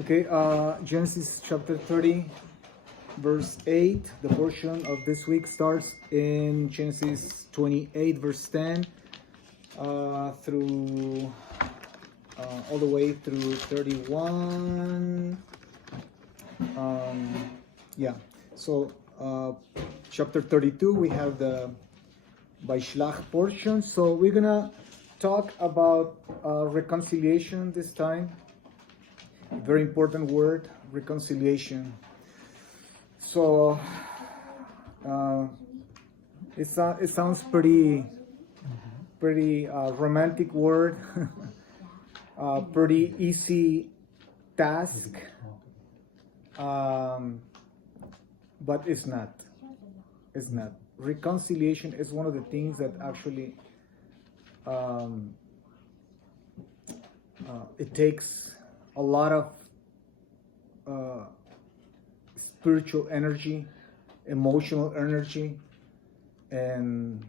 Okay, Genesis chapter 30, verse 8. The portion of this week starts in Genesis 28, verse 10, through all the way through 31. So chapter 32, we have the Vaishlach portion. So we're gonna talk about reconciliation this time. Very important word, reconciliation. So it sounds pretty romantic word, pretty easy task, but it's not. It's not. Reconciliation is one of the things that actually it takes a lot of spiritual energy, emotional energy, and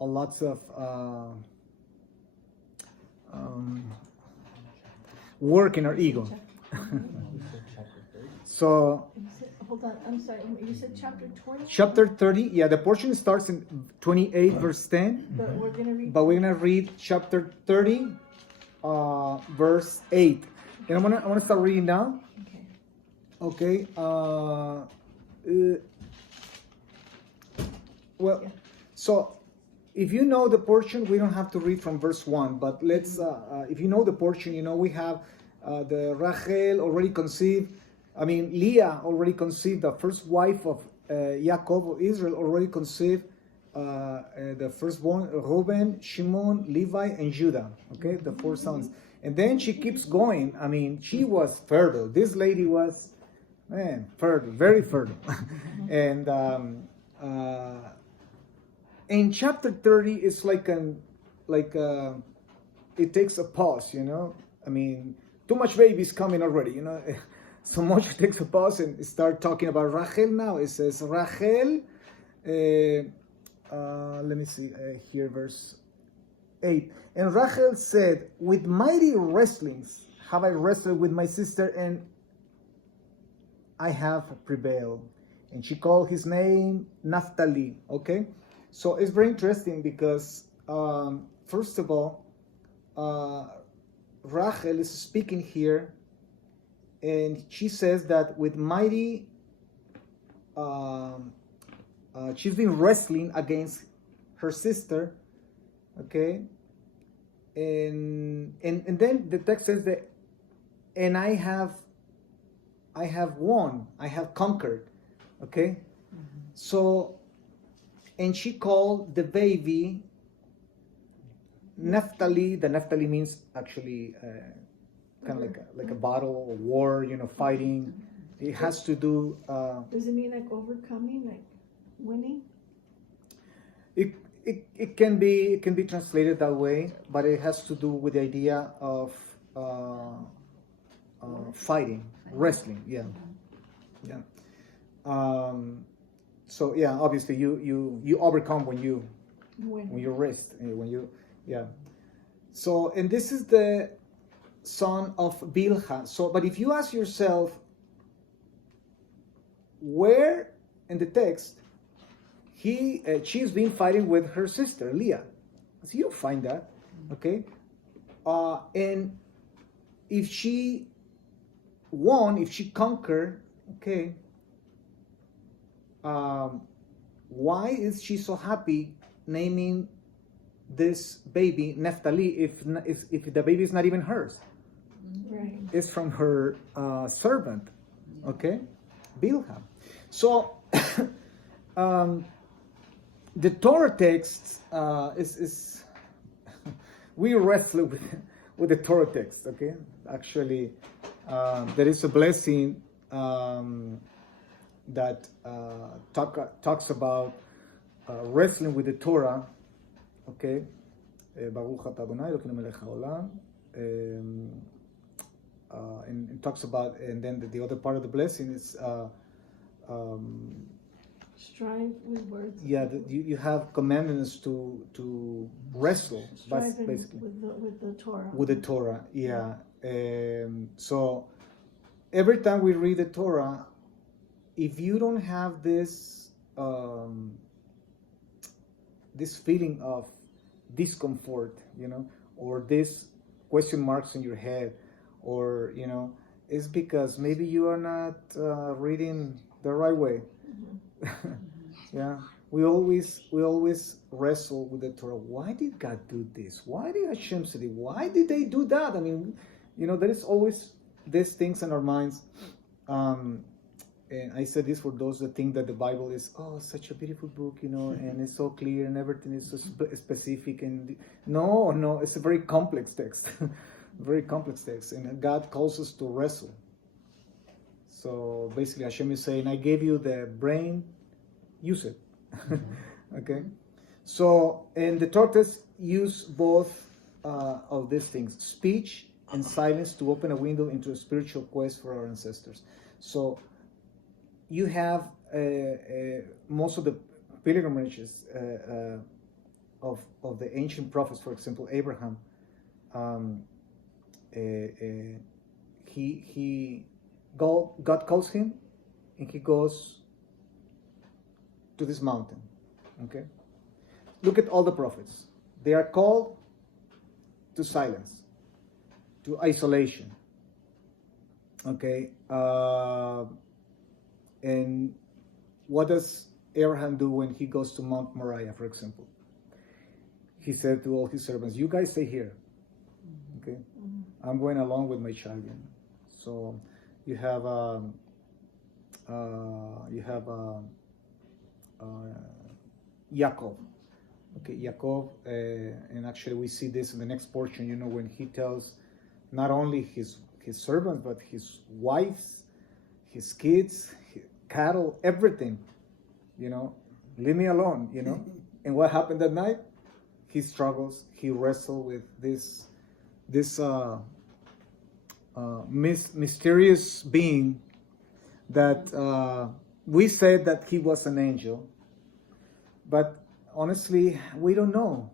a lots of work in our ego. So hold on, I'm sorry, you said chapter 20? Chapter 30, yeah, the portion starts in 28 verse 10. But we're gonna read Chapter 30 verse 8. And I'm gonna start reading now. Okay. So if you know the portion, we don't have to read from verse 1, but let's if you know the portion, you know we have the Rachel already conceived. Leah already conceived, the first wife of Jacob, of Israel, already conceived the firstborn, Reuben, Shimon, Levi, and Judah. Okay, the four sons. And then she keeps going. She was fertile. This lady was, fertile, very fertile. And in chapter 30, it's like it takes a pause, too much babies coming already, So much takes a pause and start talking about Rachel now. It says, Rachel, let me see here, verse 8. And Rachel said, with mighty wrestlings have I wrestled with my sister, and I have prevailed. And she called his name Naphtali. Okay? So it's very interesting because, first of all, Rachel is speaking here, and she says that with mighty, she's been wrestling against her sister, okay? And then the text says that, and I have won, I have conquered, okay? Mm-hmm. So, and she called the baby Naphtali. The Naphtali means actually kind of like a battle, a war, fighting. It has to do. Does it mean like overcoming, like winning? It can be translated that way, but it has to do with the idea of fighting, wrestling. Yeah. So yeah, obviously you overcome when you rest, So, and this is the son of Bilhah. So, but if you ask yourself, where in the text she's been fighting with her sister Leah, so you don't find that, okay? And if she won, if she conquered, okay, why is she so happy naming this baby Naphtali if the baby is not even hers? Right. It's from her servant, okay, Bilhah. So the Torah text is we wrestle with the Torah text, okay? Actually, there is a blessing that talks about wrestling with the Torah, okay? Baruch atah Adonai Elokeinu melech haolam, and talks about, and then the other part of the blessing is strive with words. Yeah, you have commandments to wrestle, Striving basically with the Torah. with the Torah. Yeah. So every time we read the Torah, if you don't have this feeling of discomfort, or this question marks in your head, or it's because maybe you are not reading the right way. Yeah, we always wrestle with the Torah. Why did God do this? Why did Hashem say it? Why did they do that? I mean, there is always these things in our minds. And I said this for those that think that the Bible is such a beautiful book, and it's so clear and everything is so specific. And no, it's a very complex text, very complex text, and God calls us to wrestle. So basically, Hashem is saying, "I gave you the brain, use it." Okay. So, and the Torahs use both of these things, speech and silence, to open a window into a spiritual quest for our ancestors. So you have most of the pilgrimages of the ancient prophets, for example, Abraham. God calls him, and he goes to this mountain. Okay, look at all the prophets. They are called to silence, to isolation. Okay. And what does Abraham do when he goes to Mount Moriah, for example? He said to all his servants, "You guys stay here. Okay, I'm going along with my child." So you have Yaakov. Okay, Yaakov, and actually we see this in the next portion. When he tells not only his servants but his wives, his kids, cattle, everything, leave me alone, And what happened that night? He struggles, he wrestles with this mysterious being that we said that he was an angel, but honestly, we don't know.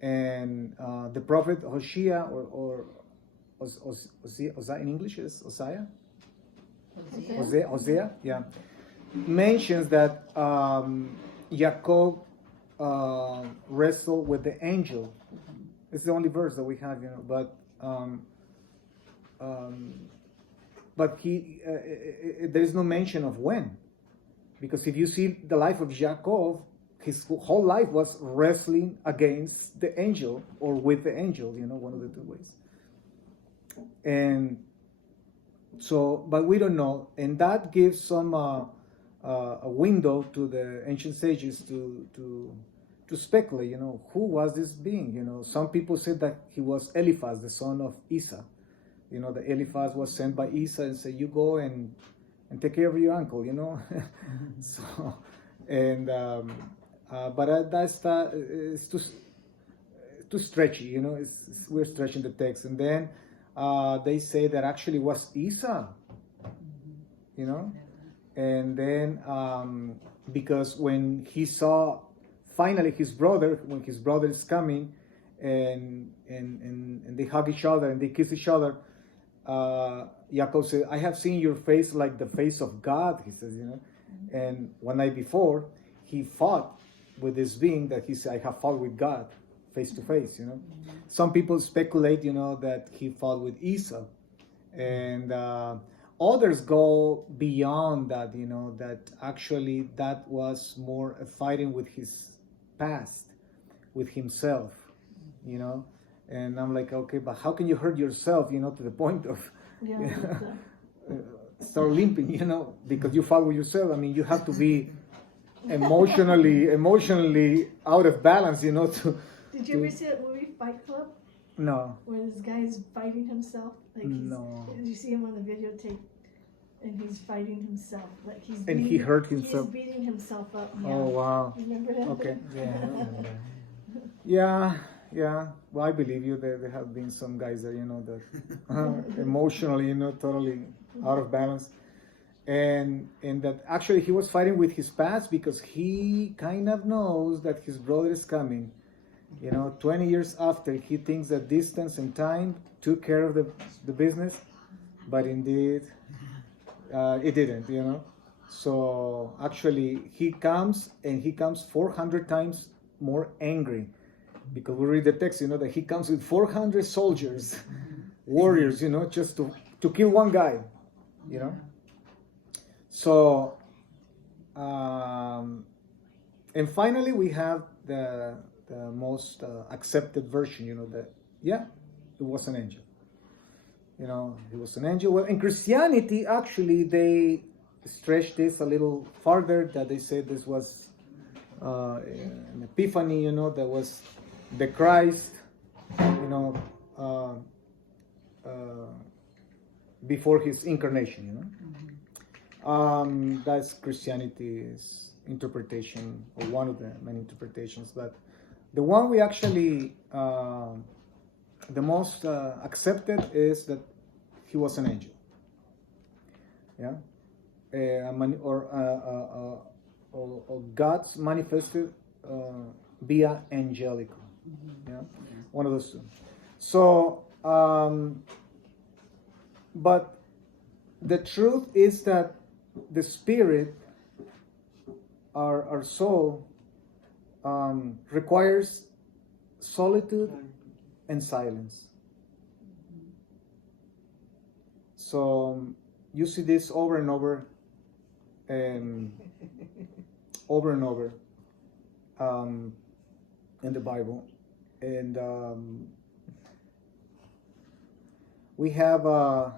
And the prophet Hosea, or Hosea in English is Hosea? Hosea, yeah, mentions that Jacob wrestled with the angel. It's the only verse that we have, but he there is no mention of when, because if you see the life of Jacob, his whole life was wrestling against the angel or with the angel, one of the two ways. And so, but we don't know, and that gives some a window to the ancient sages to speculate. Who was this being? Some people said that he was Eliphaz, the son of Esau. The Eliphaz was sent by Esau and said, "You go and take care of your uncle." So, and but that's it's too stretchy. We're stretching the text, and then they say that actually was Esau, and then because when he saw finally his brother, when his brother is coming, and they hug each other and they kiss each other, Yaakov said, "I have seen your face like the face of God," he says, and one night before he fought with this being that he said, "I have fought with God face to face." Some people speculate, that he fought with Esau, and others go beyond that, that actually that was more a fighting with his past, with himself, and I'm like, okay, but how can you hurt yourself, to the point of start limping, because you fought with yourself. I mean, you have to be emotionally out of balance, to. Did you ever see that movie Fight Club? No. Where this guy is fighting himself? No. Did you see him on the videotape? And he's fighting himself. Like he's and he hurt himself. He's beating himself up. Yeah. Oh, wow. Remember that? Okay. Yeah. Yeah. Well, I believe you. There have been some guys that, that emotionally, totally out of balance. And that actually he was fighting with his past because he kind of knows that his brother is coming. 20 years after, he thinks that distance and time took care of the business. but indeed, it didn't, you know. So actually, he comes 400 times more angry, because we read the text, you know, that he comes with 400 soldiers, warriors, you know, just to kill one guy, you know. So, and finally, we have the most accepted version, you know, that, yeah, it was an angel. You know, it was an angel. Well, in Christianity, actually, they stretched this a little farther, that they said this was an epiphany, you know, that was the Christ, you know, before his incarnation, you know. That's Christianity's interpretation, or one of the many interpretations. But the one we actually, the most accepted, is that he was an angel. Yeah, or God's manifested via angelical. Yeah, one of those two. So, but the truth is that the spirit, our soul, requires solitude and silence. So you see this over and over, over and over in the Bible, and we have I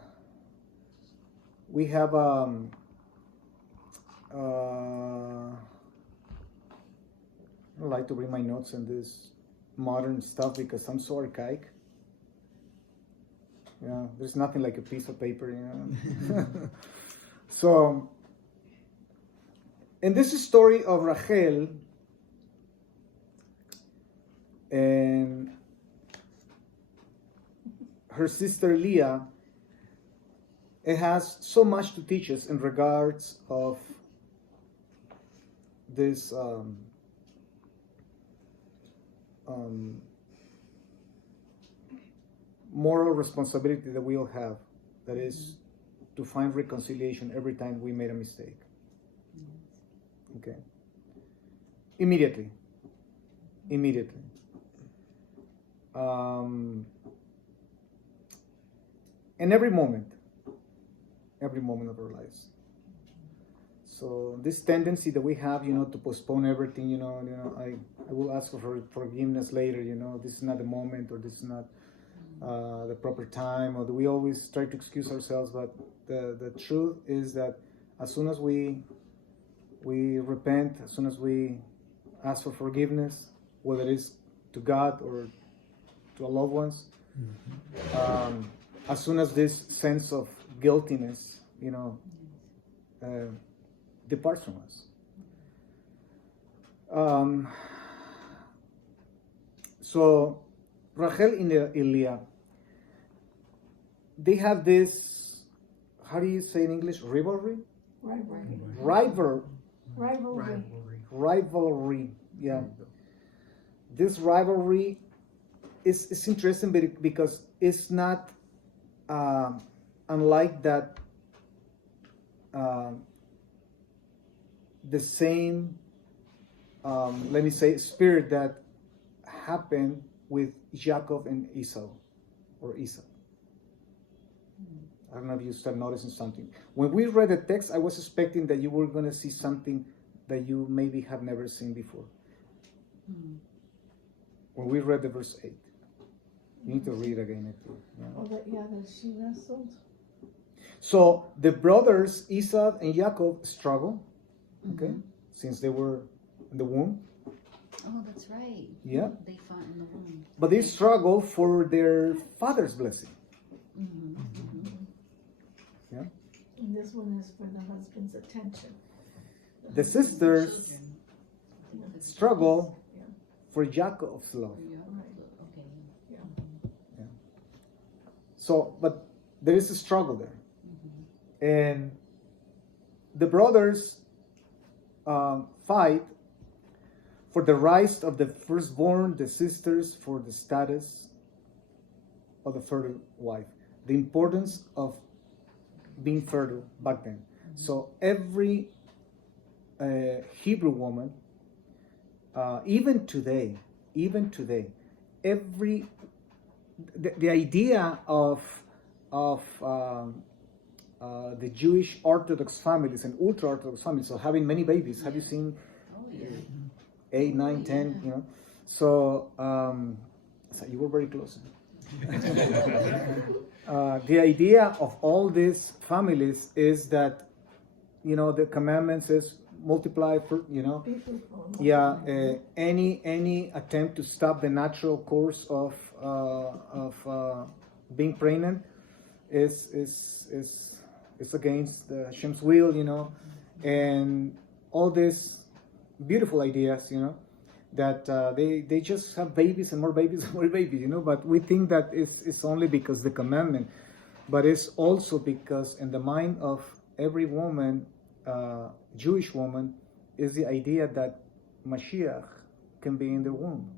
don't like to read my notes on this modern stuff because I'm so archaic. Yeah, there's nothing like a piece of paper, you know. So, in this story of Rachel and her sister Leah, it has so much to teach us in regards of this moral responsibility that we all have, that is to find reconciliation every time we made a mistake. Okay. Immediately. And every moment of our lives. So this tendency that we have, you know, to postpone everything, you know, I will ask for forgiveness later, you know, this is not the moment, or this is not the proper time, or we always try to excuse ourselves. But the truth is that as soon as we repent, as soon as we ask for forgiveness, whether it is to God or to our loved ones, as soon as this sense of guiltiness, you know, departs from us. So Rachel and Leah, they have this, how do you say in English, rivalry? Rivalry. Yeah. This rivalry is interesting because it's not unlike that the same, let me say, spirit that happened with Jacob and Esau. I don't know if you start noticing something. When we read the text, I was expecting that you were going to see something that you maybe have never seen before. When we read the verse 8. You need to read again. That she wrestled. So the brothers Esau and Jacob struggle, okay, since they were in the womb. Oh, that's right. Yeah. They fought in the womb. But they struggle for their father's blessing. Yeah. And this one is for the husband's attention. The sisters struggle for Jacob's love. So, but there is a struggle there. And the brothers fight for the rights of the firstborn, the sisters for the status of the fertile wife. The importance of being fertile back then. So every Hebrew woman, even today, every the idea of the Jewish Orthodox families and ultra Orthodox families, so having many babies. Have you seen Oh, yeah. 8, 9, 10? You know, so you were very close. The idea of all these families is that, you know, the commandment says multiply, you know. Be fruitful. Yeah, any attempt to stop the natural course of being pregnant is against the Hashem's will, you know, and all these beautiful ideas, you know, that they just have babies and more babies and more babies, you know. But we think that it's only because the commandment, but it's also because in the mind of every woman, Jewish woman, is the idea that Mashiach can be in the womb.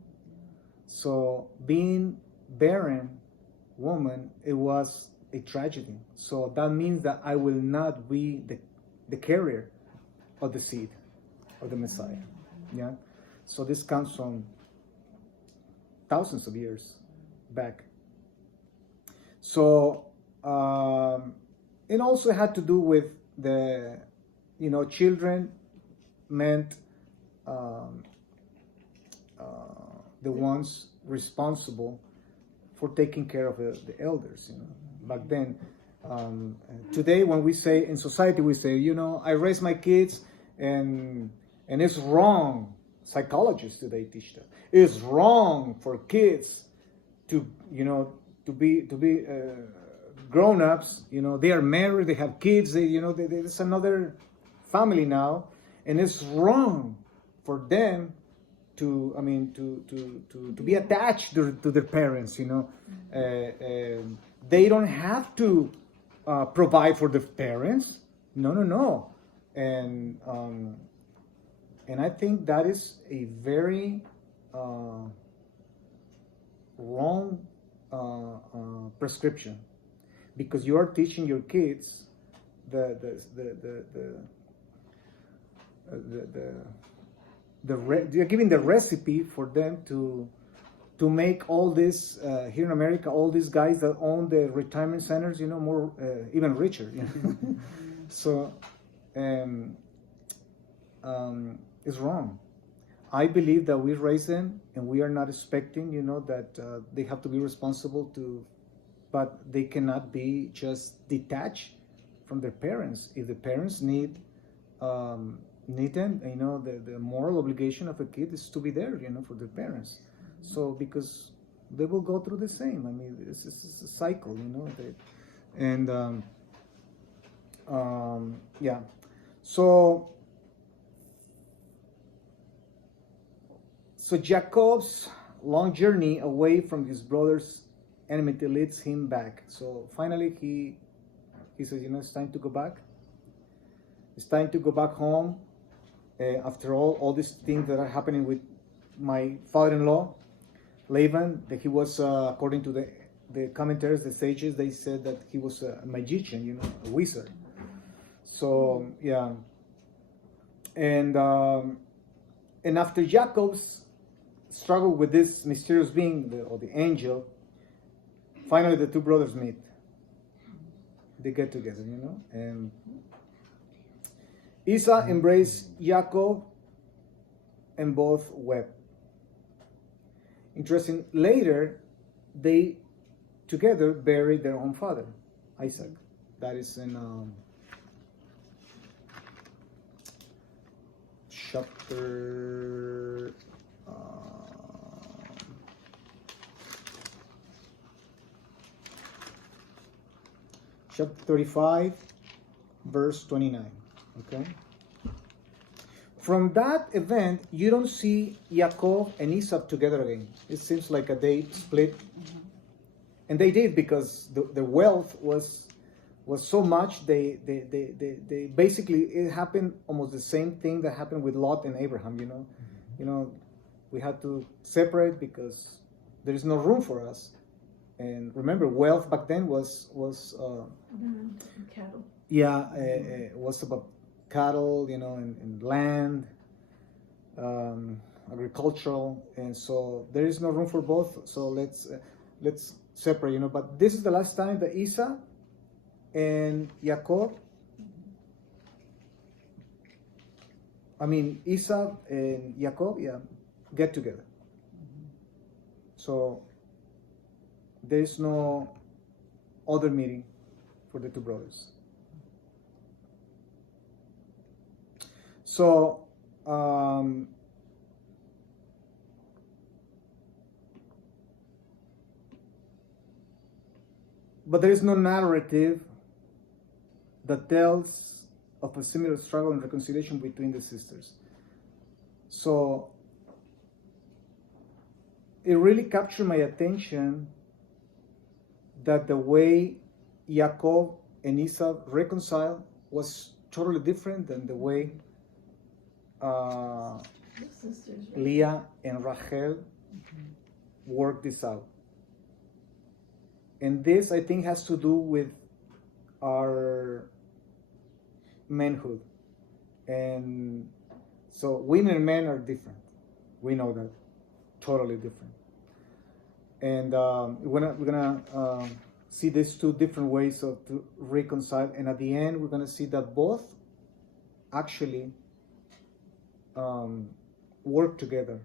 So being barren woman, it was a tragedy. So that means that I will not be the carrier of the seed of the Messiah. Yeah. So this comes from thousands of years back. So it also had to do with the, you know, children meant the ones responsible for taking care of the elders, you know. Back then, today when we say in society, we say, you know, I raise my kids and it's wrong. Psychologists today teach that it's wrong for kids to, you know, to be grown-ups. You know, they are married, they have kids, there's another family now, and it's wrong for them to be attached to their parents. You know, they don't have to provide for their parents. No. And I think that is a very wrong prescription, because you are teaching your kids you're giving the recipe for them to make all this here in America, all these guys that own the retirement centers, you know, more even richer. You know? So it's wrong. I believe that we raise them, and we are not expecting, you know, that they have to be responsible but they cannot be just detached from their parents. If the parents need them, you know, the moral obligation of a kid is to be there, you know, for their parents. So because they will go through the same. I mean, it's a cycle, you know. Yeah. So Jacob's long journey away from his brother's enmity leads him back. So finally he says, you know, it's time to go back. It's time to go back home. After all these things that are happening with my father-in-law, Laban, that he was, according to the commentaries, the sages, they said that he was a magician, you know, a wizard. So, yeah. And after Jacob's struggle with this mysterious being, or the angel, finally the two brothers meet. They get together, you know. And Esau embraced Jacob, and both wept. Interesting, later they together buried their own father, Isaac. That is in chapter 35, verse 29. Okay. From that event, you don't see Jacob and Esau together again. It seems like they split, and they did because the wealth was so much. They basically, it happened almost the same thing that happened with Lot and Abraham. You know, we had to separate because there is no room for us. And remember, wealth back then was Cattle. was about cattle, and land, agricultural, and so there is no room for both. So let's separate, But this is the last time that Esau and Jacob, Esau and Jacob, get together. So there is no other meeting for the two brothers. So but there is no narrative that tells of a similar struggle and reconciliation between the sisters. So it really captured my attention that the way Jacob and Esau reconciled was totally different than the way The sisters, right? Leah and Rachel worked this out. And this, I think, has to do with our manhood. And so women and men are different. We know that. Totally different. And we're gonna see these two different ways to reconcile. And at the end, we're gonna see that both actually work together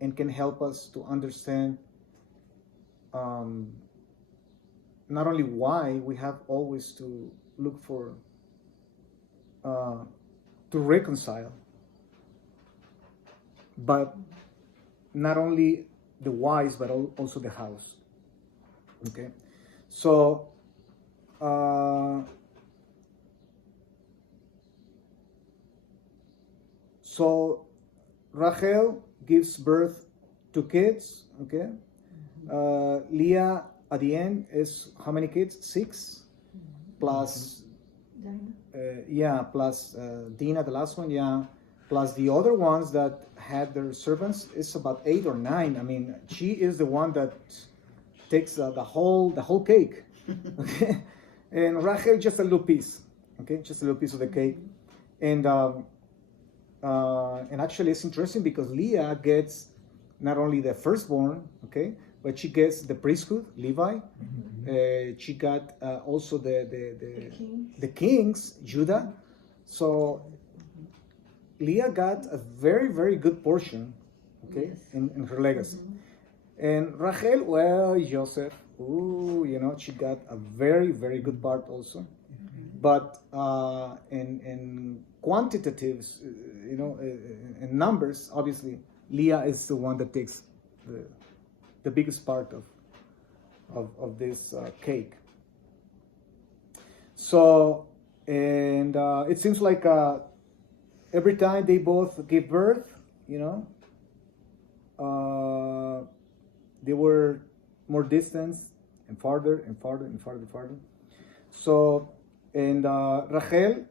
and can help us to understand not only why we have always to look for to reconcile, but not only the whys, but also the hows. Okay, so Rachel gives birth to kids. Okay, Leah at the end is how many kids? 6 plus Dinah. plus Dina, the last one, plus the other ones that had their servants is about 8 or 9. She is the one that takes the whole cake. Okay, and Rachel just a little piece. Okay, just a little piece of the cake, and actually it's interesting because Leah gets not only the firstborn, okay, but she gets the priesthood, Levi. She got also the kings, Judah. So Leah got a very, very good portion, okay, in her legacy. And Rachel, well, Joseph, she got a very, very good part also. But in quantitatives, in numbers, obviously, Leah is the one that takes the biggest part of this cake. So, and it seems like every time they both give birth, they were more distant and farther and farther and farther and farther. So, and Rachel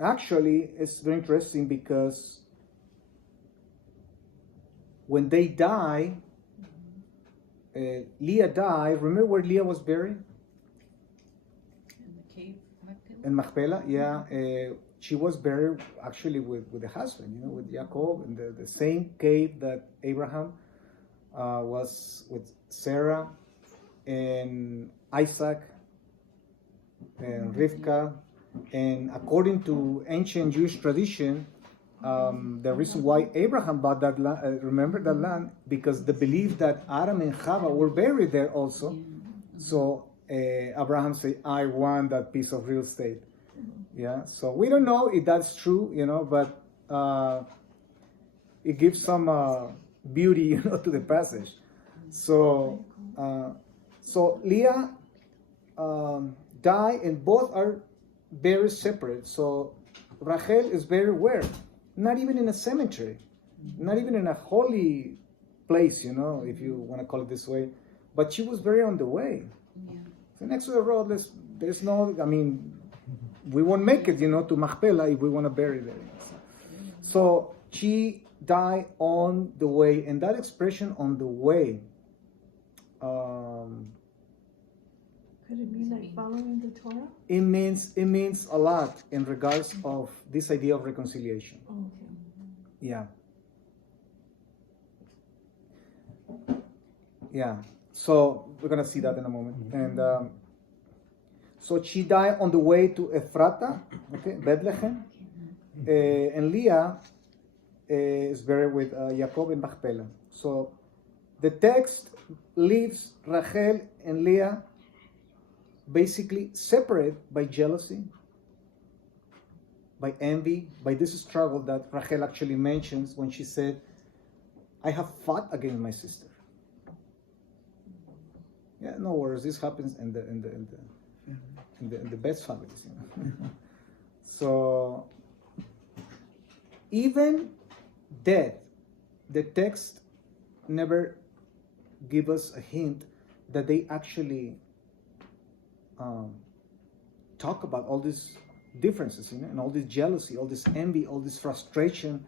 actually it's very interesting because when they die, Leah died. Remember where Leah was buried? In the cave, In Machpelah, she was buried actually with the husband, with Jacob, in the same cave that Abraham was with Sarah and Isaac and Rivka. And according to ancient Jewish tradition, the reason why Abraham bought that land, remember that land, because the belief that Adam and Chava were buried there also. So Abraham said, I want that piece of real estate. Yeah, so we don't know if that's true, but it gives some beauty, to the passage. So, so Leah died, and both are buried separate. So Rachel is buried where? Not even in a cemetery, not even in a holy place, if you want to call it this way. But she was buried on the way. Yeah. So next to the road, there's no, we won't make it, to Machpelah if we want to bury there. So she died on the way, and that expression "on the way" Could it mean like following the Torah? it means a lot in regards of this idea of reconciliation. Okay. Yeah. Yeah. So we're gonna see that in a moment. And so she died on the way to Ephrata, okay, Bethlehem, and Leah is buried with Jacob in Machpelah. So the text leaves Rachel and Leah basically separate by jealousy, by envy, by this struggle that Rachel actually mentions when she said, I have fought against my sister. Yeah, no worries. This happens in the best families. You know? So even death, the text never give us a hint that they actually talk about all these differences, you know, and all this jealousy, all this envy, all this frustration.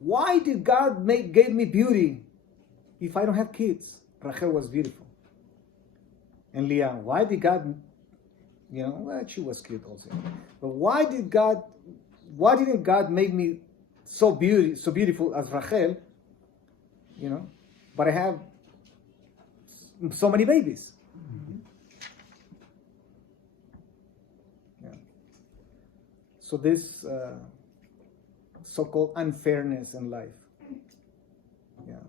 Why did God gave me beauty if I don't have kids? Rachel was beautiful. And Leah, why did God, you know, well, she was cute also. But why didn't God make me so beautiful as Rachel, you know, but I have so many babies? Yeah. So this so-called unfairness in life. Yeah.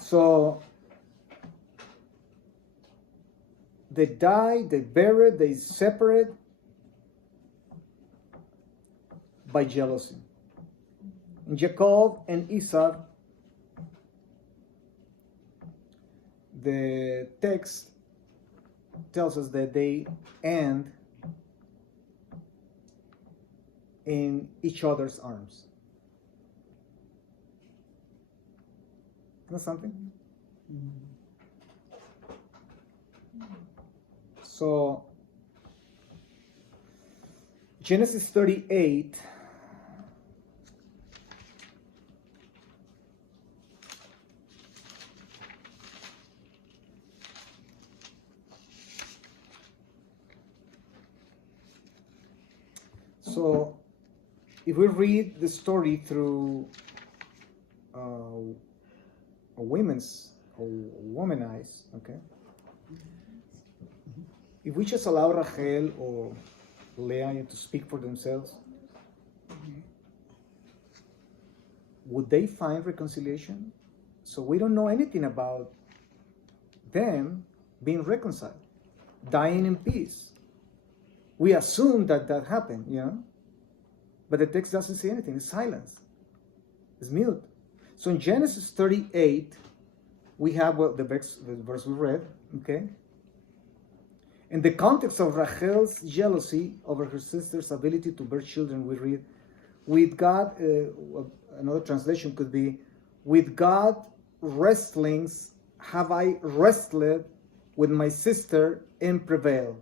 So they die, they buried, they separate by jealousy. And Jacob and Esau, the text tells us that they end in each other's arms. Isn't that something? So, Genesis 38. So, if we read the story through a woman's eyes, okay? If we just allow Rachel or Leah to speak for themselves, would they find reconciliation? So we don't know anything about them being reconciled, dying in peace. We assume that happened, you know? But the text doesn't say anything. It's silence. It's mute. So in Genesis 38, we have the verse we read, okay? In the context of Rachel's jealousy over her sister's ability to bear children, we read, with God, another translation could be, with God wrestlings have I wrestled with my sister and prevailed.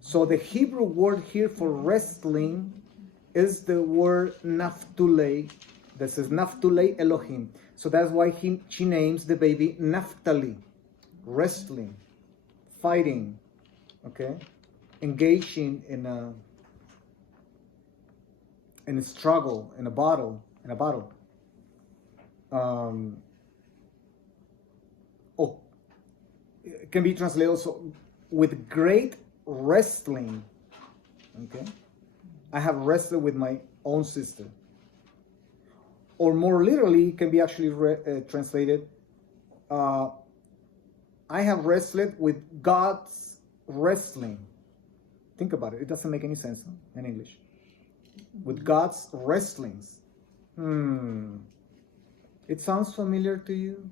So the Hebrew word here for wrestling is the word Naphtulei. That says Naphtulei Elohim. So that's why she names the baby Naphtali. Wrestling, fighting, okay, engaging in a struggle, in a battle. It can be translated also with great wrestling. Okay, I have wrestled with my own sister. Or more literally, it can be actually translated, I have wrestled with God's wrestling. Think about it. It doesn't make any sense in English. With God's wrestlings. It sounds familiar to you?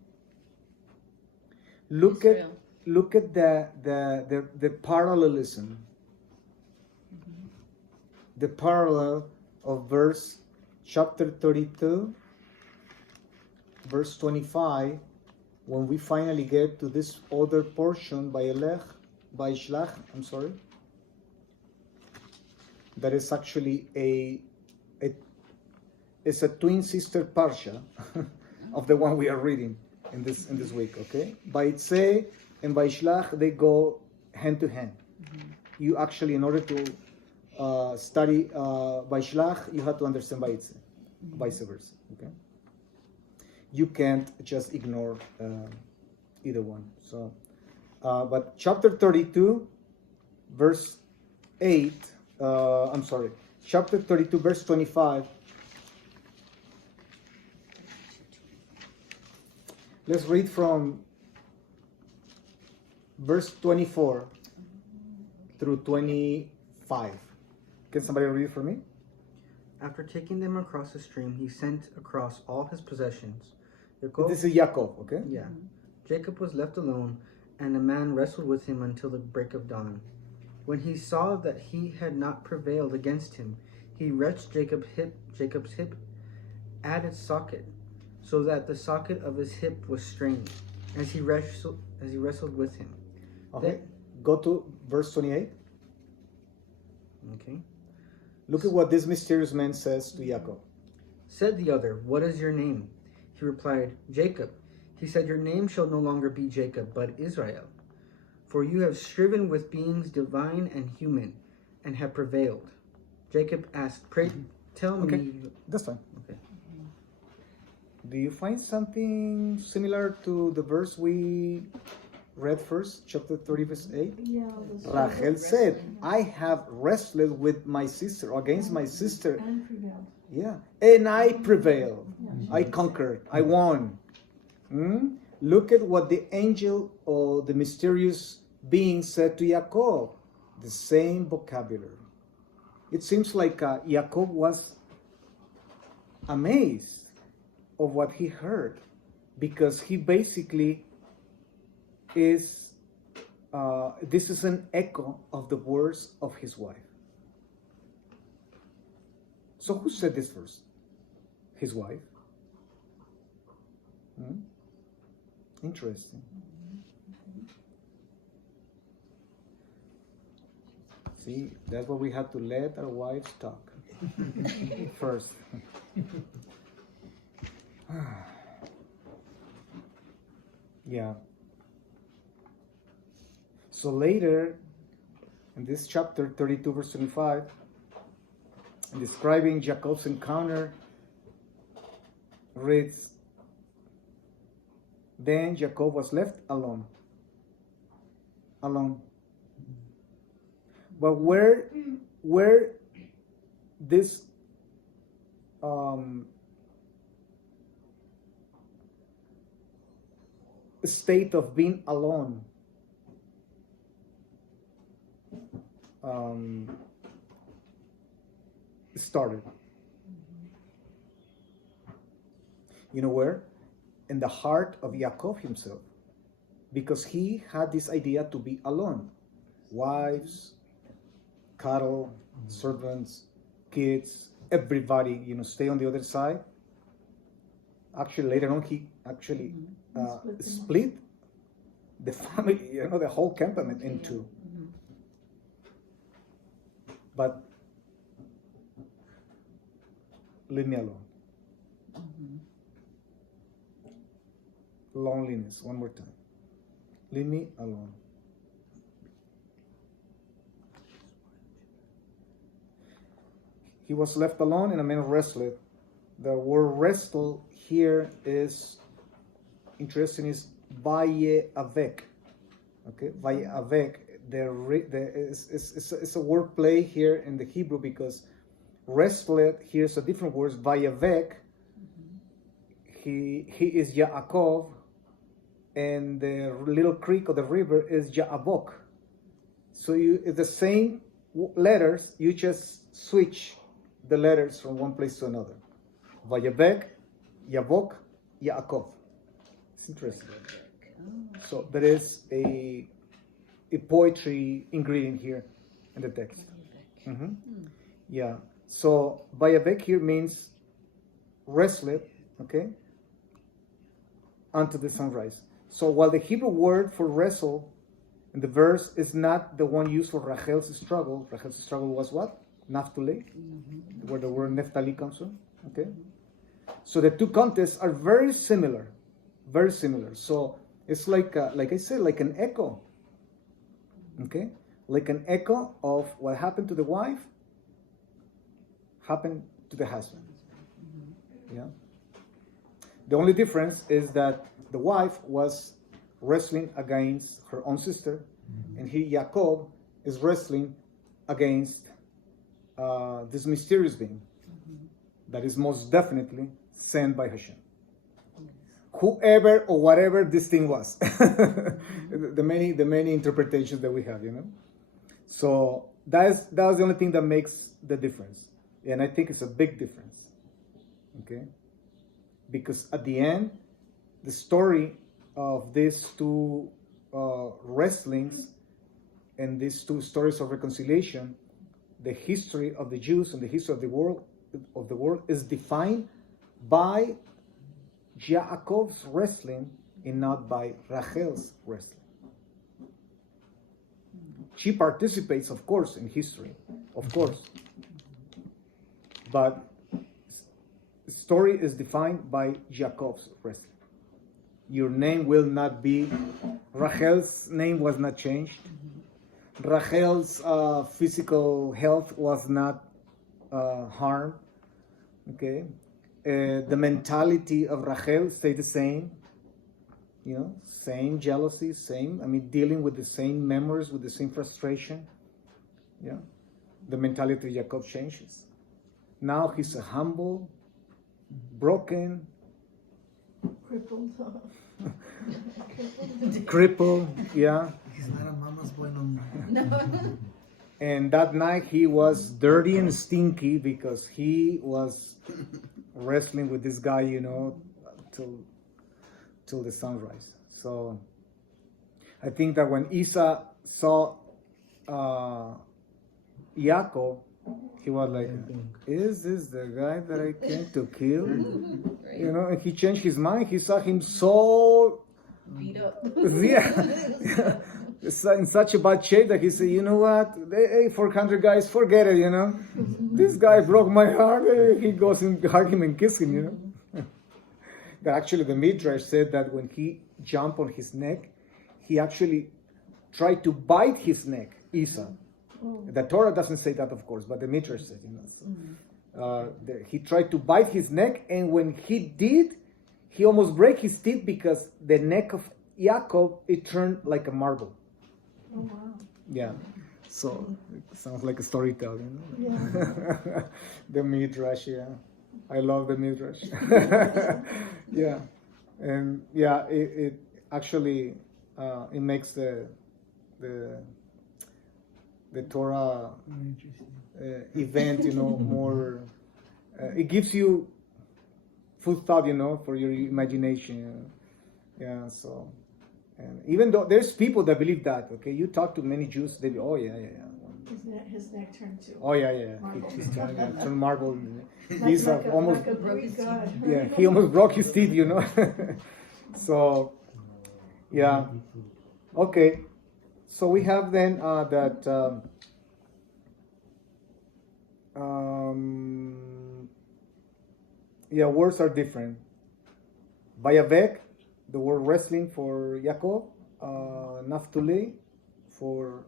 Look at the parallelism. The parallel of chapter 32, verse 25, when we finally get to this other portion by Shlach, that is actually it's a twin sister Parsha. of the one we are reading in this week. Okay, Vayetze and Vayishlach, they go hand to hand. You actually, in order to study Vayishlach, you have to understand Vayetze, vice versa. Okay, you can't just ignore either one. So, but chapter 32, verse 8. Chapter 32, verse 25. Let's read from verse 24 through 25. Can somebody read it for me? After taking them across the stream, he sent across all his possessions. This is Yaakov, okay? Yeah. Jacob was left alone, and a man wrestled with him until the break of dawn. When he saw that he had not prevailed against him, he wrenched Jacob's hip at its socket, so that the socket of his hip was strained, as he wrestled with him. Okay. Go to verse 28. Okay. Look at what this mysterious man says to Yaakov. Said the other, "What is your name?" He replied, "Jacob." He said, "Your name shall no longer be Jacob, but Israel. For you have striven with beings divine and human, and have prevailed." Jacob asked, "Pray tell me." That's fine. Okay. Do you find something similar to the verse we read first, chapter 30, verse 8? Yeah, Rachel said, "I have wrestled with my sister, against my sister, and prevailed. yeah, and I prevailed. Yeah. I conquered. I won." Look at what the angel or the mysterious being said to Yaakov. The same vocabulary. It seems like Yaakov was amazed of what he heard, because he basically is, this is an echo of the words of his wife. So who said this first? His wife? Interesting. See, that's why we have to let our wives talk first. Yeah. So later, in this chapter 32, verse 25, in describing Jacob's encounter, reads, "Then Jacob was left alone." Alone. But where this state of being alone started. You know where? In the heart of Yaakov himself, because he had this idea to be alone. Wives, cattle, servants, kids, everybody, stay on the other side. Actually, later on, he actually split the family, the whole campament in two. But leave me alone. Loneliness, one more time. Leave me alone. He was left alone and a man wrestled. The word wrestle here is interesting, is Vayeavek. Okay, Vayeavek. It's a word play here in the Hebrew, because wrestled, here's a different word, Vayeavek. He is Yaakov, and the little creek of the river is Yaabok. So it's the same letters, you just switch the letters from one place to another. Vayavek, Yabok, Yaakov. It's interesting. So there is a poetry ingredient here in the text. Yeah. So Vayavek here means wrestled, okay, unto the sunrise. So while the Hebrew word for wrestle in the verse is not the one used for Rachel's struggle was what? Naphtali, where the word Naphtali comes from. Okay. So the two contests are very similar, very similar. So it's like I said, like an echo. Okay, like an echo of what happened to the wife happened to the husband. Yeah. The only difference is that the wife was wrestling against her own sister, and Jacob, is wrestling against this mysterious being that is most definitely sent by Hashem. Whoever or whatever this thing was, the many interpretations that we have, So that's the only thing that makes the difference, and I think it's a big difference. Okay, because at the end, the story of these two wrestlings and these two stories of reconciliation, the history of the Jews and the history of the world is defined by Yaakov's wrestling and not by Rachel's wrestling. She participates, of course, in history, of course, but the story is defined by Yaakov's wrestling. Your name will not be, Rachel's name was not changed. Rachel's physical health was not harmed. Okay, the mentality of Rachel stayed the same. Same jealousy, dealing with the same memories, with the same frustration. Yeah, the mentality of Jacob changes. Now he's a humble, broken, crippled. Yeah. He's not a mama's boy no more. And that night he was dirty and stinky because he was wrestling with this guy, till the sunrise. So I think that when Esau saw Yaakov, he was like, is this the guy that I came to kill? And he changed his mind. He saw him so beat up. Yeah. In such a bad shape that he said, you know what? Hey, 400 guys, forget it, This guy broke my heart. He goes and hug him and kiss him, That actually the Midrash said that when he jumped on his neck, he actually tried to bite his neck, Esau. The Torah doesn't say that, of course, but the Midrash said, he tried to bite his neck, and when he did, he almost broke his teeth because the neck of Yaakov, it turned like a marble. Oh, wow. Yeah. So it sounds like a storytelling. Yeah. The Midrash, yeah. I love the Midrash. Yeah. And yeah, it actually it makes the Torah event, more. It gives you food thought, for your imagination. Yeah. So, and even though there's people that believe that, okay, you talk to many Jews, they be, oh yeah. His neck turned to. Oh yeah. Marble. He's turned marble. Like, He's like a, almost like a Greek god. yeah. He almost broke his teeth, So yeah. Okay. So we have then that. Words are different. Vayavek, the word wrestling for Yaakov, Naphtali for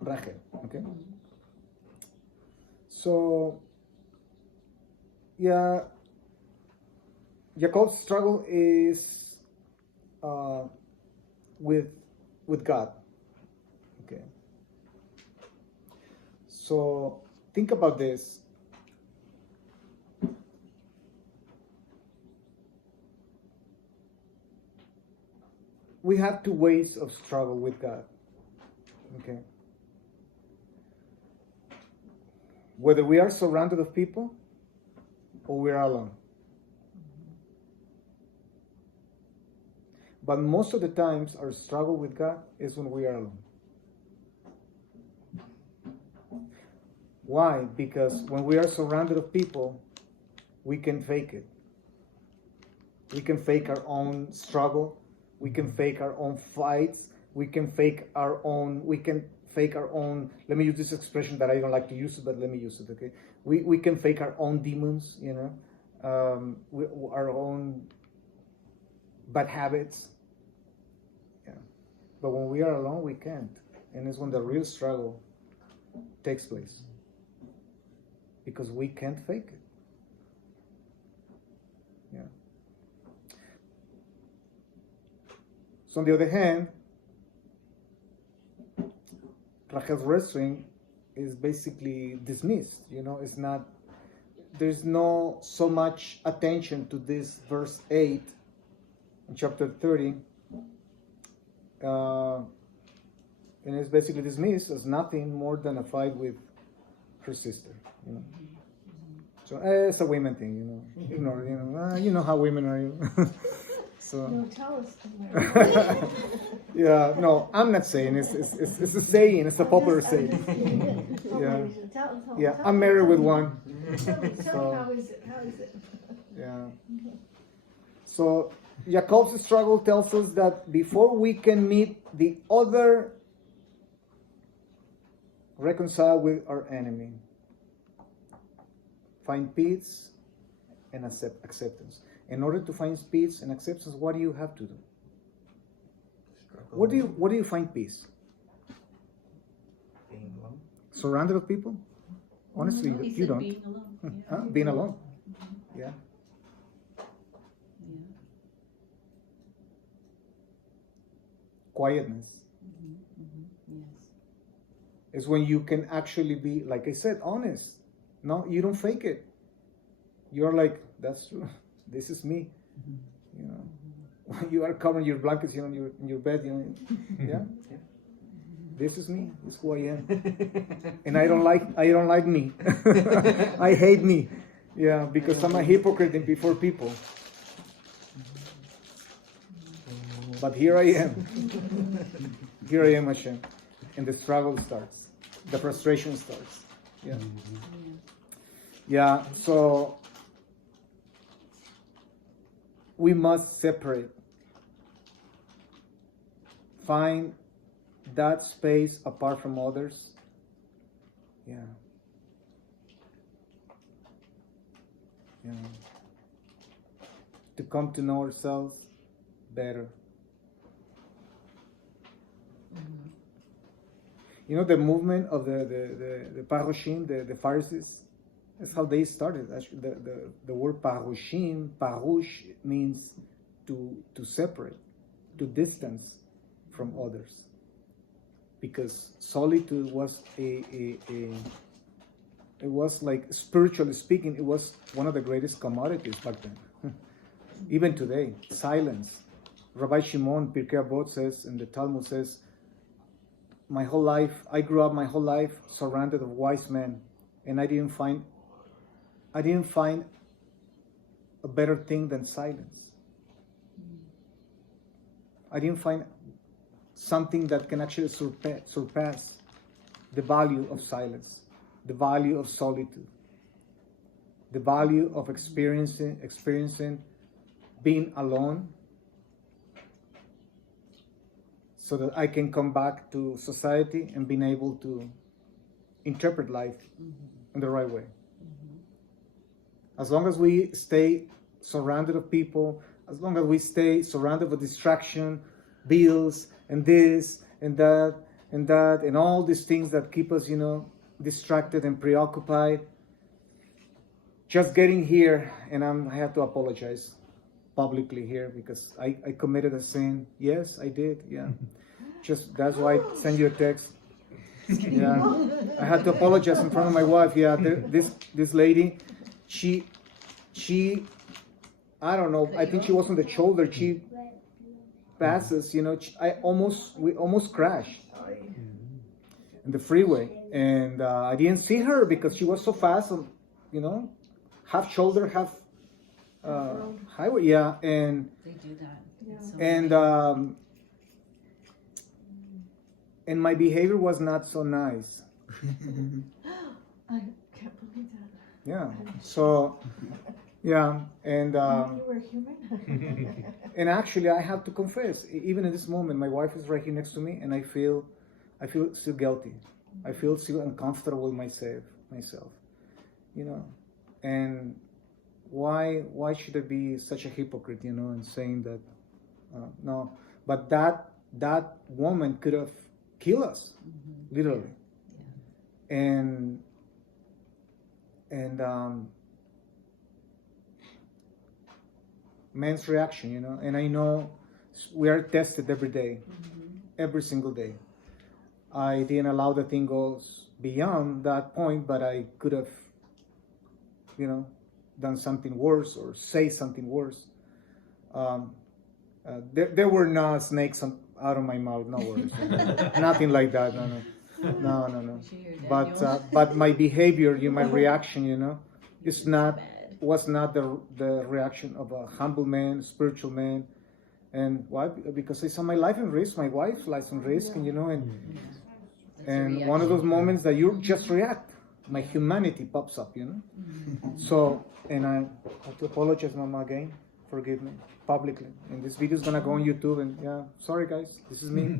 Rachel. Okay. So, yeah, Jacob's struggle is with God. Okay. So think about this. We have two ways of struggle with God. Okay. Whether we are surrounded of people or we are alone. But most of the times our struggle with God is when we are alone. Why? Because when we are surrounded of people, we can fake it. We can fake our own struggle. We can fake our own fights. We can fake our own, let me use this expression that I don't like to use it, but let me use it, okay? We can fake our own demons, our own bad habits. Yeah. But when we are alone, we can't. And it's when the real struggle takes place. Because we can't fake it. Yeah. So on the other hand, Rachel's wrestling is basically dismissed. It's not, there's no so much attention to this verse 8 in chapter 30. And it's basically dismissed as nothing more than a fight with her sister. So it's a women thing, Ignore it, you know how women are. So No, tell us. yeah, no, I'm not saying it's a saying. It's a popular saying. Yeah. Yeah, I'm married with one. Tell me, So- how is it? How is it? Yeah. So Jacob's struggle tells us that before we can meet the other, reconcile with our enemy, find peace and acceptance. In order to find peace and acceptance, what do you have to do? What do you find peace? Being alone. Surrounded with people? Honestly, No, he you said don't. being alone. Yeah. Huh? Being alone. Yeah. Yeah. Quietness Yes. is when you can actually be, like I said, honest. No, you don't fake it. You're like, that's true. This is me. When you are covering your blankets, in your bed, yeah. This is me. This is who I am. And I don't like me. I hate me. Yeah, because I'm a hypocrite before people. But here I am. Here I am, Hashem. And the struggle starts. The frustration starts. Yeah. Yeah, so we must separate. Find that space apart from others. Yeah. Yeah. To come to know ourselves better. The movement of the Parushim, the Pharisees, that's how they started. Actually, the word Parushim, Parush means to separate, to distance from others. Because solitude was it was like, spiritually speaking, it was one of the greatest commodities back then. Even today, silence. Rabbi Shimon, Pirkei Avot says, and the Talmud says, I grew up my whole life surrounded of wise men, and I didn't find a better thing than silence. I didn't find something that can actually surpass the value of silence, the value of solitude, the value of experiencing being alone, so that I can come back to society and being able to interpret life in the right way. As long as we stay surrounded of people, as long as we stay surrounded with distraction, bills, and this, and that, and all these things that keep us, distracted and preoccupied. Just getting here, and I have to apologize publicly here because I committed a sin. Yes, I did. Yeah, just that's why I sent you a text. Yeah, I had to apologize in front of my wife. Yeah, this lady, she, I don't know. I think she was on the shoulder. She passes. We almost crashed in the freeway, and I didn't see her because she was so fast. Half shoulder, half highway. Yeah, and They do that. Yeah. So and my behavior was not so nice. I can't believe that. Yeah. So, yeah, and You were human? and actually, I have to confess, even in this moment, my wife is right here next to me, and I feel still guilty. I feel still uncomfortable with myself. And why should I be such a hypocrite, and saying that no? But that woman could have killed us, literally, and man's reaction, and I know we are tested every day, every single day. I didn't allow the thing goes beyond that point, but I could have, done something worse or say something worse. There were no snakes out of my mouth, no worries, nothing like that. No. But my behavior, my reaction, was not the reaction of a humble man, spiritual man. And why? Because I saw my life in risk, my wife's life in risk, and one of those moments that you just react. My humanity pops up, So, and I have to apologize, Mama, again. Forgive me publicly. And this video is gonna go on YouTube. And sorry guys, this is me.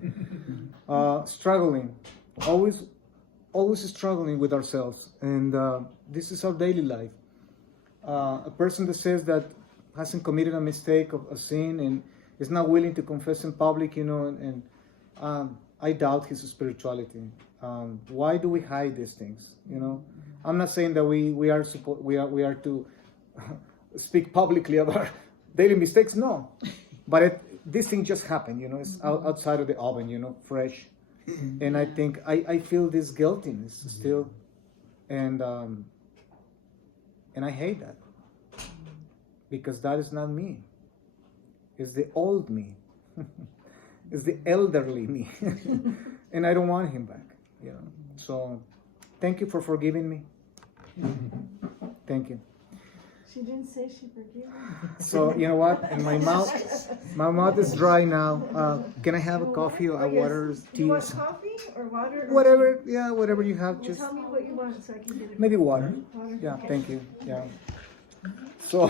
Struggling, always struggling with ourselves, and this is our daily life. A person that says that hasn't committed a mistake of a sin and is not willing to confess in public, and I doubt his spirituality. Why do we hide these things? I'm not saying that we are to speak publicly about daily mistakes. No, but this thing just happened. It's outside of the oven. Fresh, and I think I feel this guiltiness still, and I hate that because that is not me. It's the old me. It's the elderly me. And I don't want him back, So thank you for forgiving me. Thank you. She didn't say she forgave me. So you know what? And my mouth is dry now. Can I have a coffee or a water, tea? You want coffee or water? Or Whatever, whatever you have. Well, Just tell me what you want so I can get it. maybe water. Water? Yeah, Okay. thank you. Yeah. So,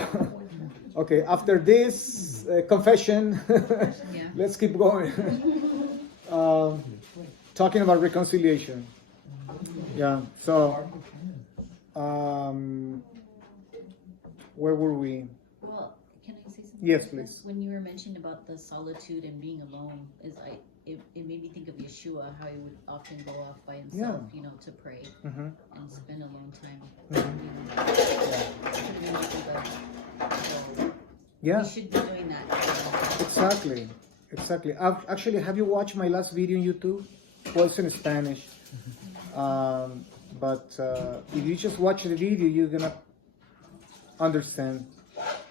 okay, after this confession, let's keep going. Talking about reconciliation. Yeah, so, where were we? Well, can I say something? Yes, about please. that? When you were mentioning about the solitude and being alone, it made me think of Yeshua, how he would often go off by himself, to pray Mm-hmm. and spend alone time. Yeah, We should be doing that. exactly. Actually, have you watched my last video on YouTube? Well, it's in Spanish. But if you just watch the video, you're gonna understand,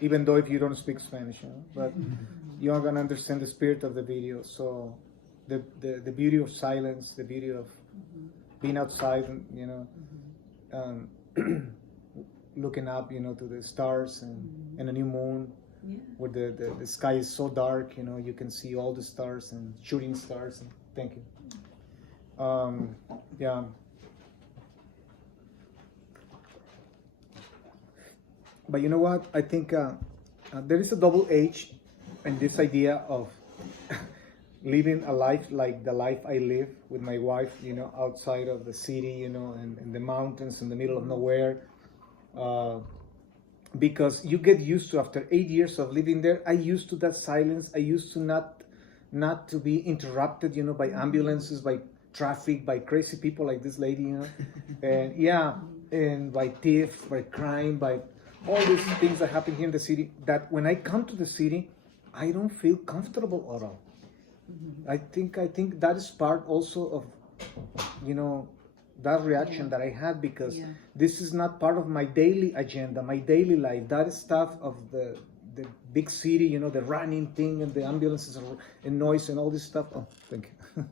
even though if you don't speak Spanish, but you are gonna understand the spirit of the video. So the beauty of silence, the beauty of being outside, looking up, to the stars and a new moon, where the sky is so dark, you can see all the stars and shooting stars. And thank you. Yeah. But you know what? I think there is a double edge in this idea of living a life like the life I live with my wife, outside of the city, and in the mountains in the middle of nowhere. Because you get used to, after 8 years of living there, I used to that silence. I used to not to be interrupted, by ambulances, by traffic, by crazy people like this lady, and by thieves, by crime, by all these things that happen here in the city, that when I come to the city, I don't feel comfortable at all. I think that is part also of, that reaction that I had, because this is not part of my daily agenda, my daily life. That is stuff of the big city, the running thing and the ambulances and noise and all this stuff. Oh, thank you.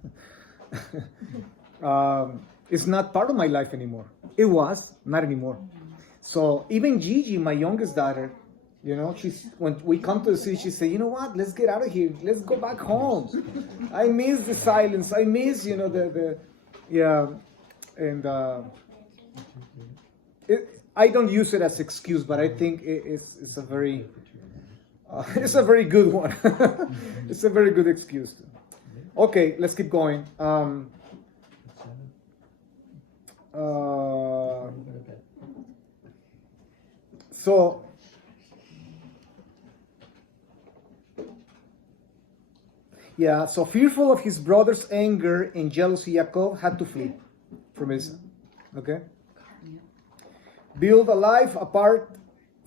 It's not part of my life anymore. It was, not anymore. So even Gigi, my youngest daughter, when we come to the city, she said, you know what, let's get out of here. Let's go back home. I miss the silence. I miss, and I don't use it as excuse, but I think it's a very good one. It's a very good excuse. Okay, let's keep going. So Yeah, so fearful of his brother's anger and jealousy, Jacob had to flee from Esau. Okay? Build a life apart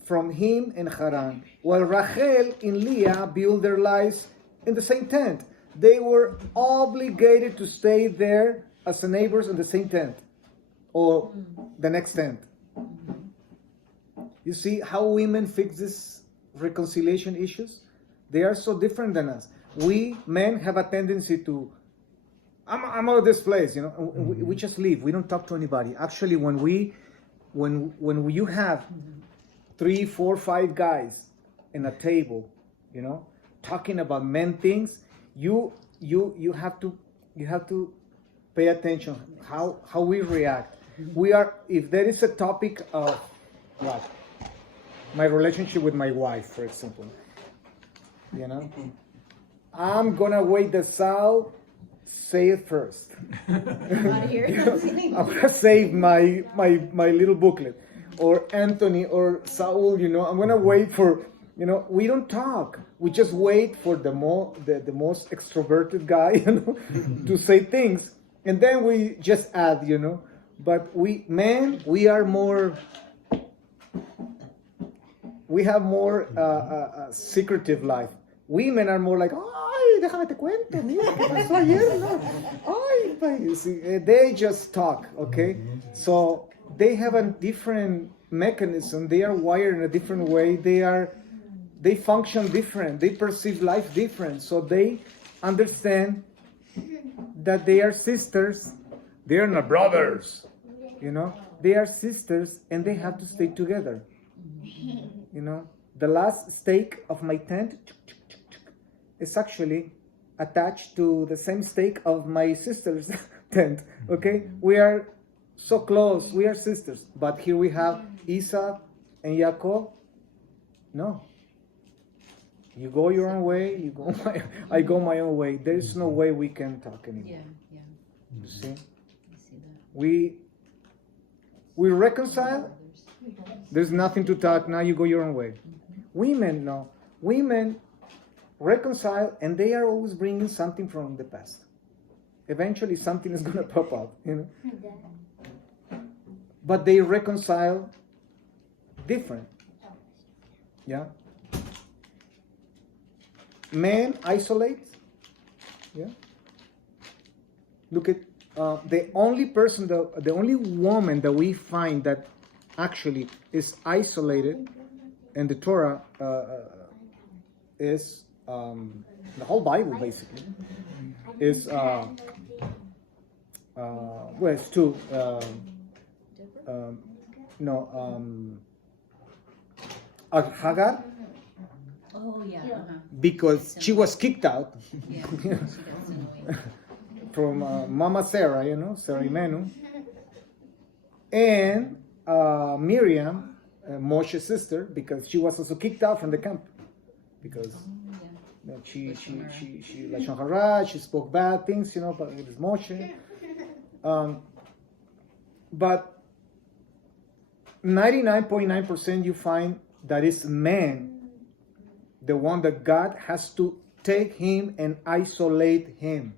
from him in Haran, while Rachel and Leah built their lives in the same tent. They were obligated to stay there as neighbors in the same tent or the next tent. You see how women fix this reconciliation issues? They are so different than us. We men have a tendency to, I'm out of this place, you know. We just leave. We don't talk to anybody. Actually, when you have 3, 4, 5 guys in a table, you know, talking about men things, you have to pay attention how we react. If there is a topic of what, my relationship with my wife, for example, you know, I'm gonna wait the Sal say it first. I'm gonna save my little booklet, or Anthony or Saul. You know, I'm gonna wait for. You know, we don't talk. We just wait for the most extroverted guy, you know, to say things, and then we just add, you know. But we are more. We have more secretive life. Women are more like, ay, déjame te cuento, mira, ¿qué pasó ayer? No, ay, pues. They just talk, okay? So they have a different mechanism. They are wired in a different way. They function different. They perceive life different. So they understand that they are sisters. They are not brothers, you know? They are sisters and they have to stay together, you know? The last stake of my tent is actually attached to the same stake of my sister's tent, okay? We are so close, we are sisters. But here we have Esau and Jacob. No. You go your own way, I go my own way. There is no way we can talk anymore. Yeah. You see? I see that. We reconcile. There's nothing to talk. Now you go your own way. Women, no. Women reconcile, and they are always bringing something from the past. Eventually, something is going to pop up, you know. But they reconcile different. Yeah. Men isolate. Yeah. Look at the only person, the only woman that we find that actually is isolated in the Torah is the whole Bible basically is well, it's two. Hagar, Oh yeah. because she was kicked out Yeah. She got sent away. from Mama Sarah, you know, Sarah Imenu, and Miriam, Moshe's sister, because she was also kicked out from the camp because you know, she Lashon Hara, she spoke bad things, you know, but it was Moshe. But 99.9% you find that it's man, the one that God has to take him and isolate him.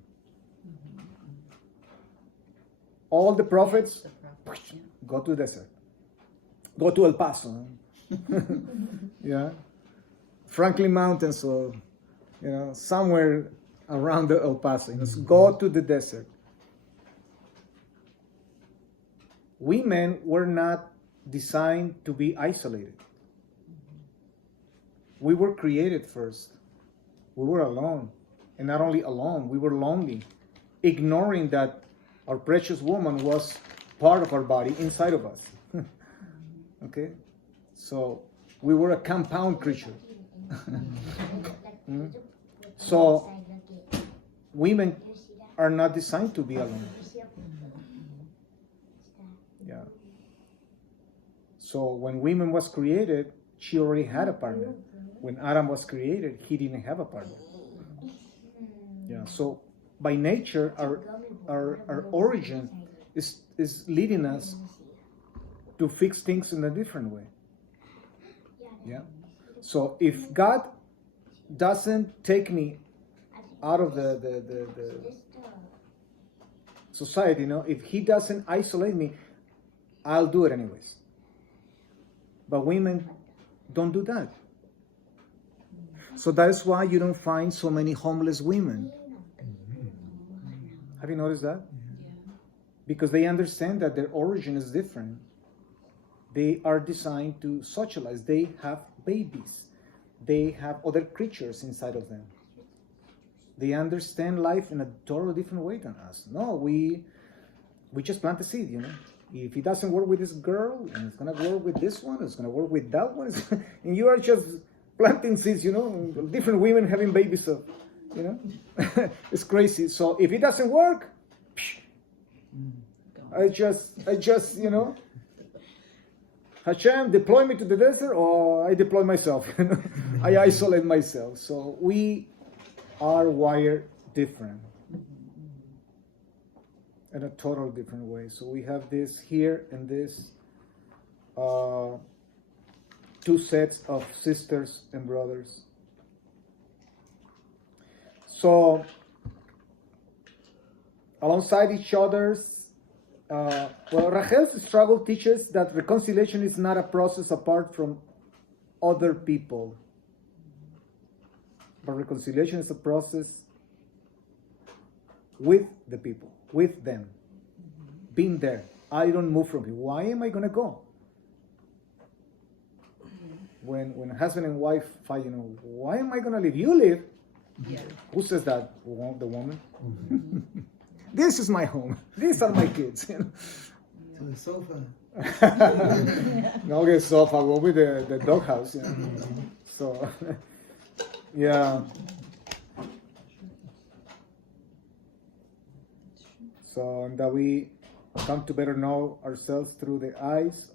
All the prophets go to the desert, go to El Paso, yeah, Franklin Mountains, or you know, somewhere around the El Paso. You know, so go to the desert. Women were not designed to be isolated. We were created first. We were alone. And not only alone, we were lonely, ignoring that our precious woman was part of our body inside of us. Okay? So we were a compound creature. So women are not designed to be alone. Yeah. So when woman was created, she already had a partner. When Adam was created, he didn't have a partner. Yeah. So by nature, our origin is leading us to fix things in a different way. Yeah. So if God doesn't take me out of the society, if he doesn't isolate me, I'll do it anyways. But women don't do that. So that is why you don't find so many homeless women. Have you noticed that? Yeah. Because they understand that their origin is different. They are designed to socialize. They have babies. They have other creatures inside of them. They understand life in a totally different way than us. No, we just plant the seed, If it doesn't work with this girl, and it's going to work with this one, it's going to work with that one. And you are just planting seeds, different women having babies. So, it's crazy. So if it doesn't work, I just, Hashem, deploy me to the desert, or I deploy myself. I isolate myself. So we are wired different. In a total different way. So we have this here and this two sets of sisters and brothers. So alongside each other's, Rachel's struggle teaches that reconciliation is not a process apart from other people, but reconciliation is a process with the people, with them, being there. I don't move from here. Why am I going to go? When husband and wife fight, why am I going to leave? You live. Yeah. Who says that? The woman. This is my home. These are my kids. To the sofa. No, the sofa. Go with the doghouse. So, yeah. So, and that we come to better know ourselves through the eyes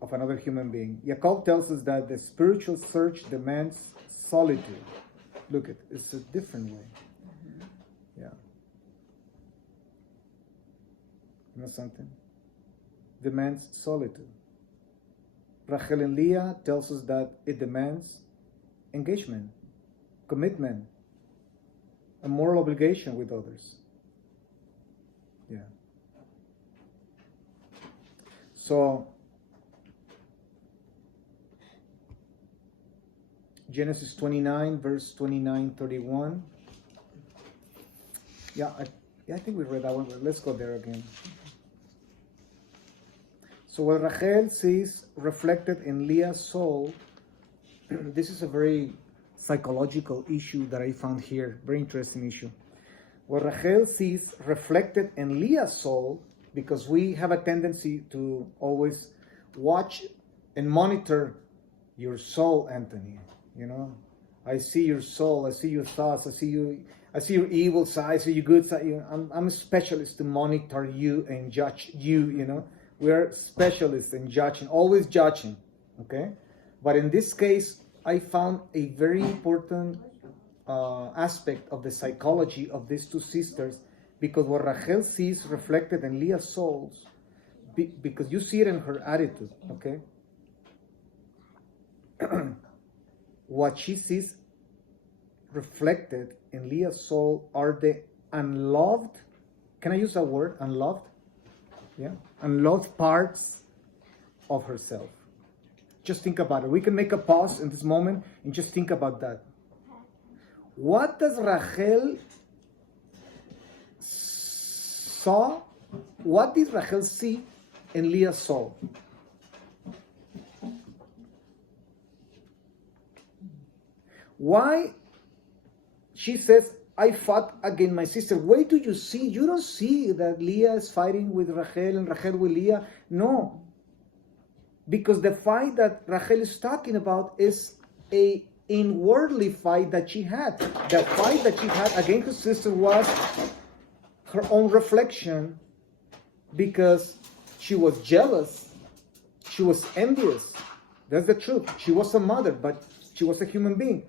of another human being. Yaakov tells us that the spiritual search demands solitude. Look, it's a different way. Yeah. You know something? Demands solitude. Rachel and Leah tells us that it demands engagement, commitment, a moral obligation with others. Yeah. So, Genesis 29, verse 29-31. I think we read that one, but let's go there again. So what Rachel sees reflected in Leah's soul, this is a very psychological issue that I found here, very interesting issue. What Rachel sees reflected in Leah's soul, because we have a tendency to always watch and monitor your soul, Anthony. I see your soul, I see your thoughts, I see your evil side, I see your good side. I'm a specialist to monitor you and judge you. We're specialists in judging, always judging. Okay, but in this case, I found a very important aspect of the psychology of these two sisters, because what Rachel sees reflected in Leah's souls, because you see it in her attitude. Okay. What she sees reflected in Leah's soul are the unloved, can I use that word, unloved? Yeah, unloved parts of herself. Just think about it. We can make a pause in this moment and just think about that. What does Rachel saw? What did Rachel see in Leah's soul? Why she says, I fought against my sister. Wait till you see. You don't see that Leah is fighting with Rachel and Rachel with Leah. No. Because the fight that Rachel is talking about is a inwardly fight that she had. The fight that she had against her sister was her own reflection, because she was jealous. She was envious. That's the truth. She was a mother, but she was a human being.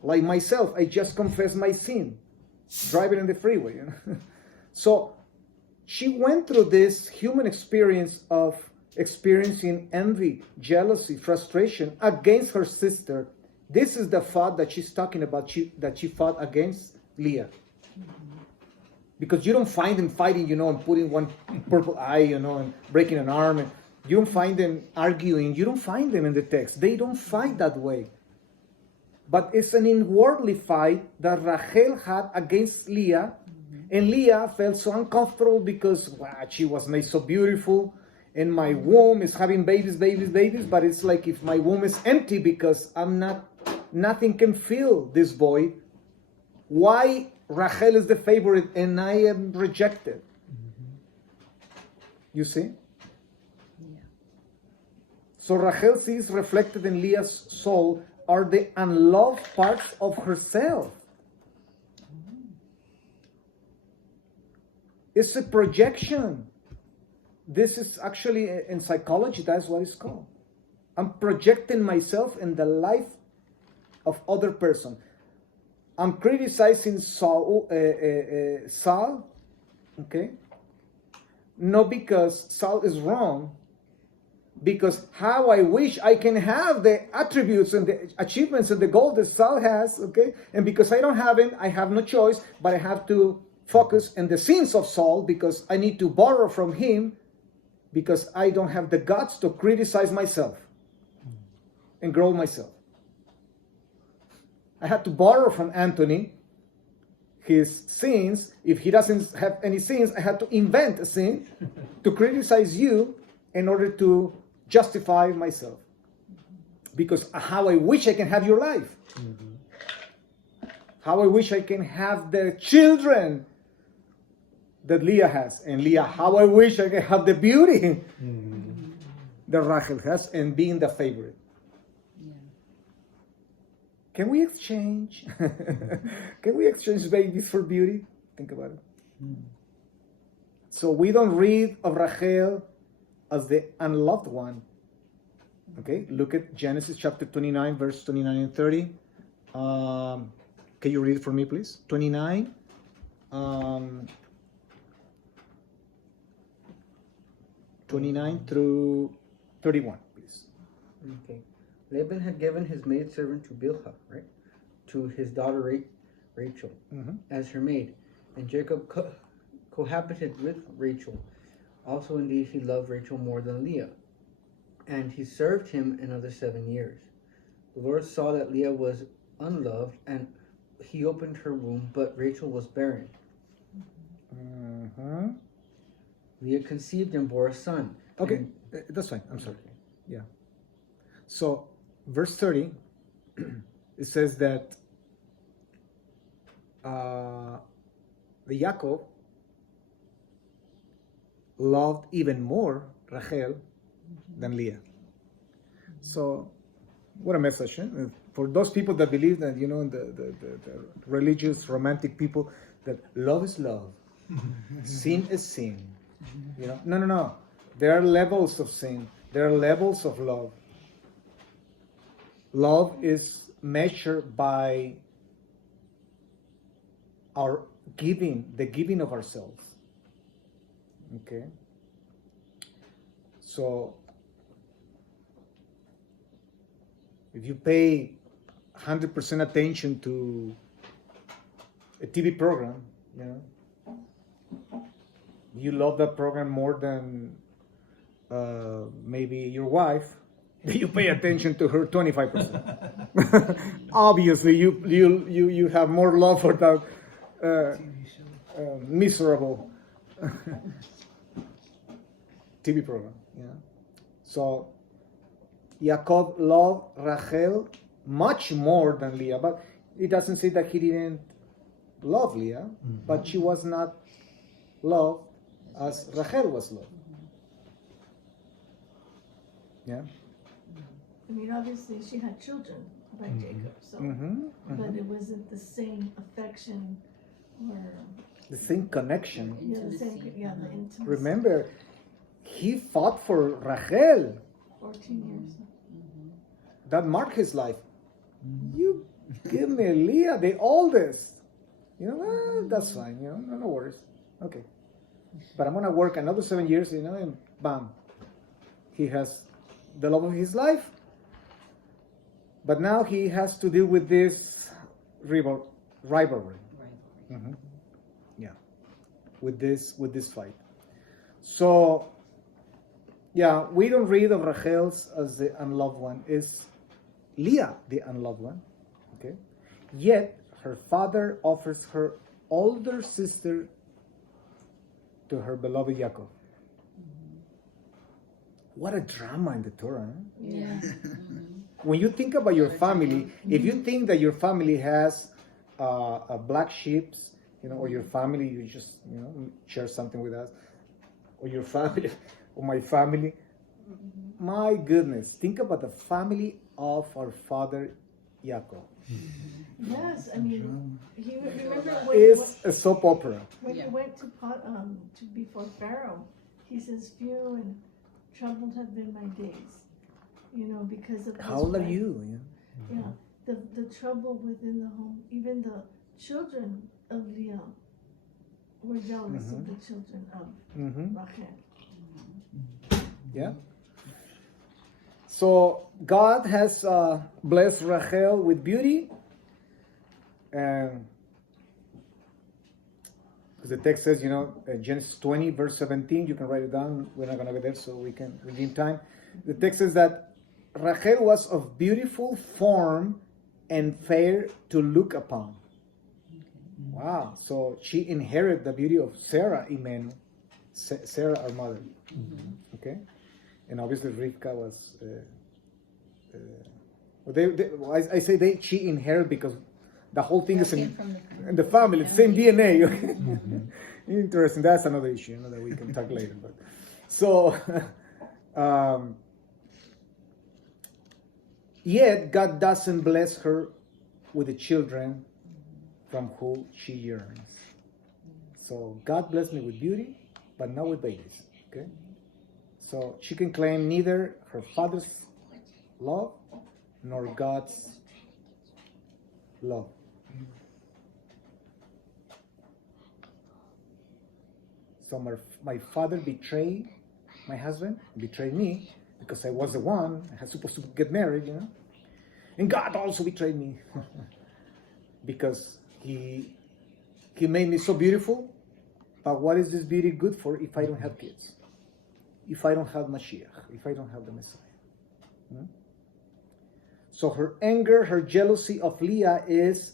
Like myself, I just confessed my sin, driving in the freeway. So she went through this human experience of experiencing envy, jealousy, frustration against her sister This is the fight that she's talking about, that she fought against Leah. Because you don't find them fighting, and putting one purple eye, and breaking an arm. And you don't find them arguing. You don't find them in the text. They don't fight that way. But it's an inwardly fight that Rachel had against Leah. And Leah felt so uncomfortable because she was made so beautiful. And my womb is having babies. But it's like if my womb is empty because nothing can fill this void. Why Rachel is the favorite and I am rejected? You see? Yeah. So Rachel sees reflected in Leah's soul are the unloved parts of herself. It's a projection. This is actually, in psychology, that's what it's called. I'm projecting myself in the life of other person. I'm criticizing Saul, okay? Not because Saul is wrong, because how I wish I can have the attributes and the achievements and the goal that Saul has, okay? And because I don't have it, I have no choice, but I have to focus on the sins of Saul because I need to borrow from him because I don't have the guts to criticize myself and grow myself. I had to borrow from Anthony his sins. If he doesn't have any sins, I had to invent a sin to criticize you in order to justify myself. Because how I wish I can have your life. How I wish I can have the children that Leah has. And Leah, how I wish I can have the beauty that Rachel has and being the favorite. Can we exchange? Can we exchange babies for beauty? Think about it. So we don't read of Rachel as the unloved one. Okay, look at Genesis chapter 29, verse 29 and 30. Can you read it for me, please? 29. 29 through 31, please. Okay. Laban had given his maidservant to Bilhah, right? To his daughter Rachel as her maid. And Jacob cohabited with Rachel. Also, indeed, he loved Rachel more than Leah. And he served him another 7 years. The Lord saw that Leah was unloved, and he opened her womb, but Rachel was barren. Leah conceived and bore a son. Okay, that's fine. I'm sorry. Yeah. So, verse 30, it says that the Yaakov loved even more Rachel than Leah. So, what a message. For those people that believe that, the religious, romantic people, that love is love, sin is sin. No. There are levels of sin. There are levels of love. Love is measured by our giving, the giving of ourselves. Okay? So, if you pay 100% attention to a TV program, you love that program more than maybe your wife, you pay attention to her 25%. Obviously, you have more love for that miserable TV program. So Yaakov loved Rachel much more than Leah, but it doesn't say that he didn't love Leah, but she was not loved as Rachel was loved. Yeah. I mean, obviously she had children by Jacob, so, but it wasn't the same affection or the same connection. the intimacy. Remember, he fought for Rachel. 14 years. That marked his life. You give me Leah, the oldest. That's fine. No worries. Okay, but I'm gonna work another 7 years. And bam, he has the love of his life. But now he has to deal with this rivalry. Right. Mhm. Yeah, with this fight. So, yeah, we don't read of Rachel's as the unloved one. Is Leah the unloved one? Okay. Yet her father offers her older sister to her beloved Yaakov. What a drama in the Torah. Huh? Yeah. When you think about your family, if you think that your family has a black sheep, or your family, you just share something with us, or your family, or my family. My goodness, think about the family of our father Yaakov. Yes, I mean, remember It's a soap opera. when he went to before Pharaoh, he says, "Few and troubled have been my days," because of How old are you? Yeah, the trouble within the home. Even the children of Leah were jealous of the children of Rachel. Yeah. So God has blessed Rachel with beauty, and because the text says, Genesis 20, verse 17, you can write it down. We're not going to go there, so we can redeem time. The text says that Rachel was of beautiful form and fair to look upon. Wow. So she inherited the beauty of Sarah, Imenu. Sarah, our mother. Okay. And obviously Rivka was. She inherited because the whole thing is in the family, same DNA. Okay? Interesting. That's another issue, that we can talk later. But so. Yet God doesn't bless her with the children from whom she yearns. So God blessed me with beauty, but not with babies. Okay? So she can claim neither her father's love nor God's love. So my father betrayed my husband, betrayed me, because I was the one I was supposed to get married, And God also betrayed me because he made me so beautiful. But what is this beauty good for if I don't have kids? If I don't have Mashiach? If I don't have the Messiah? So her anger, her jealousy of Leah is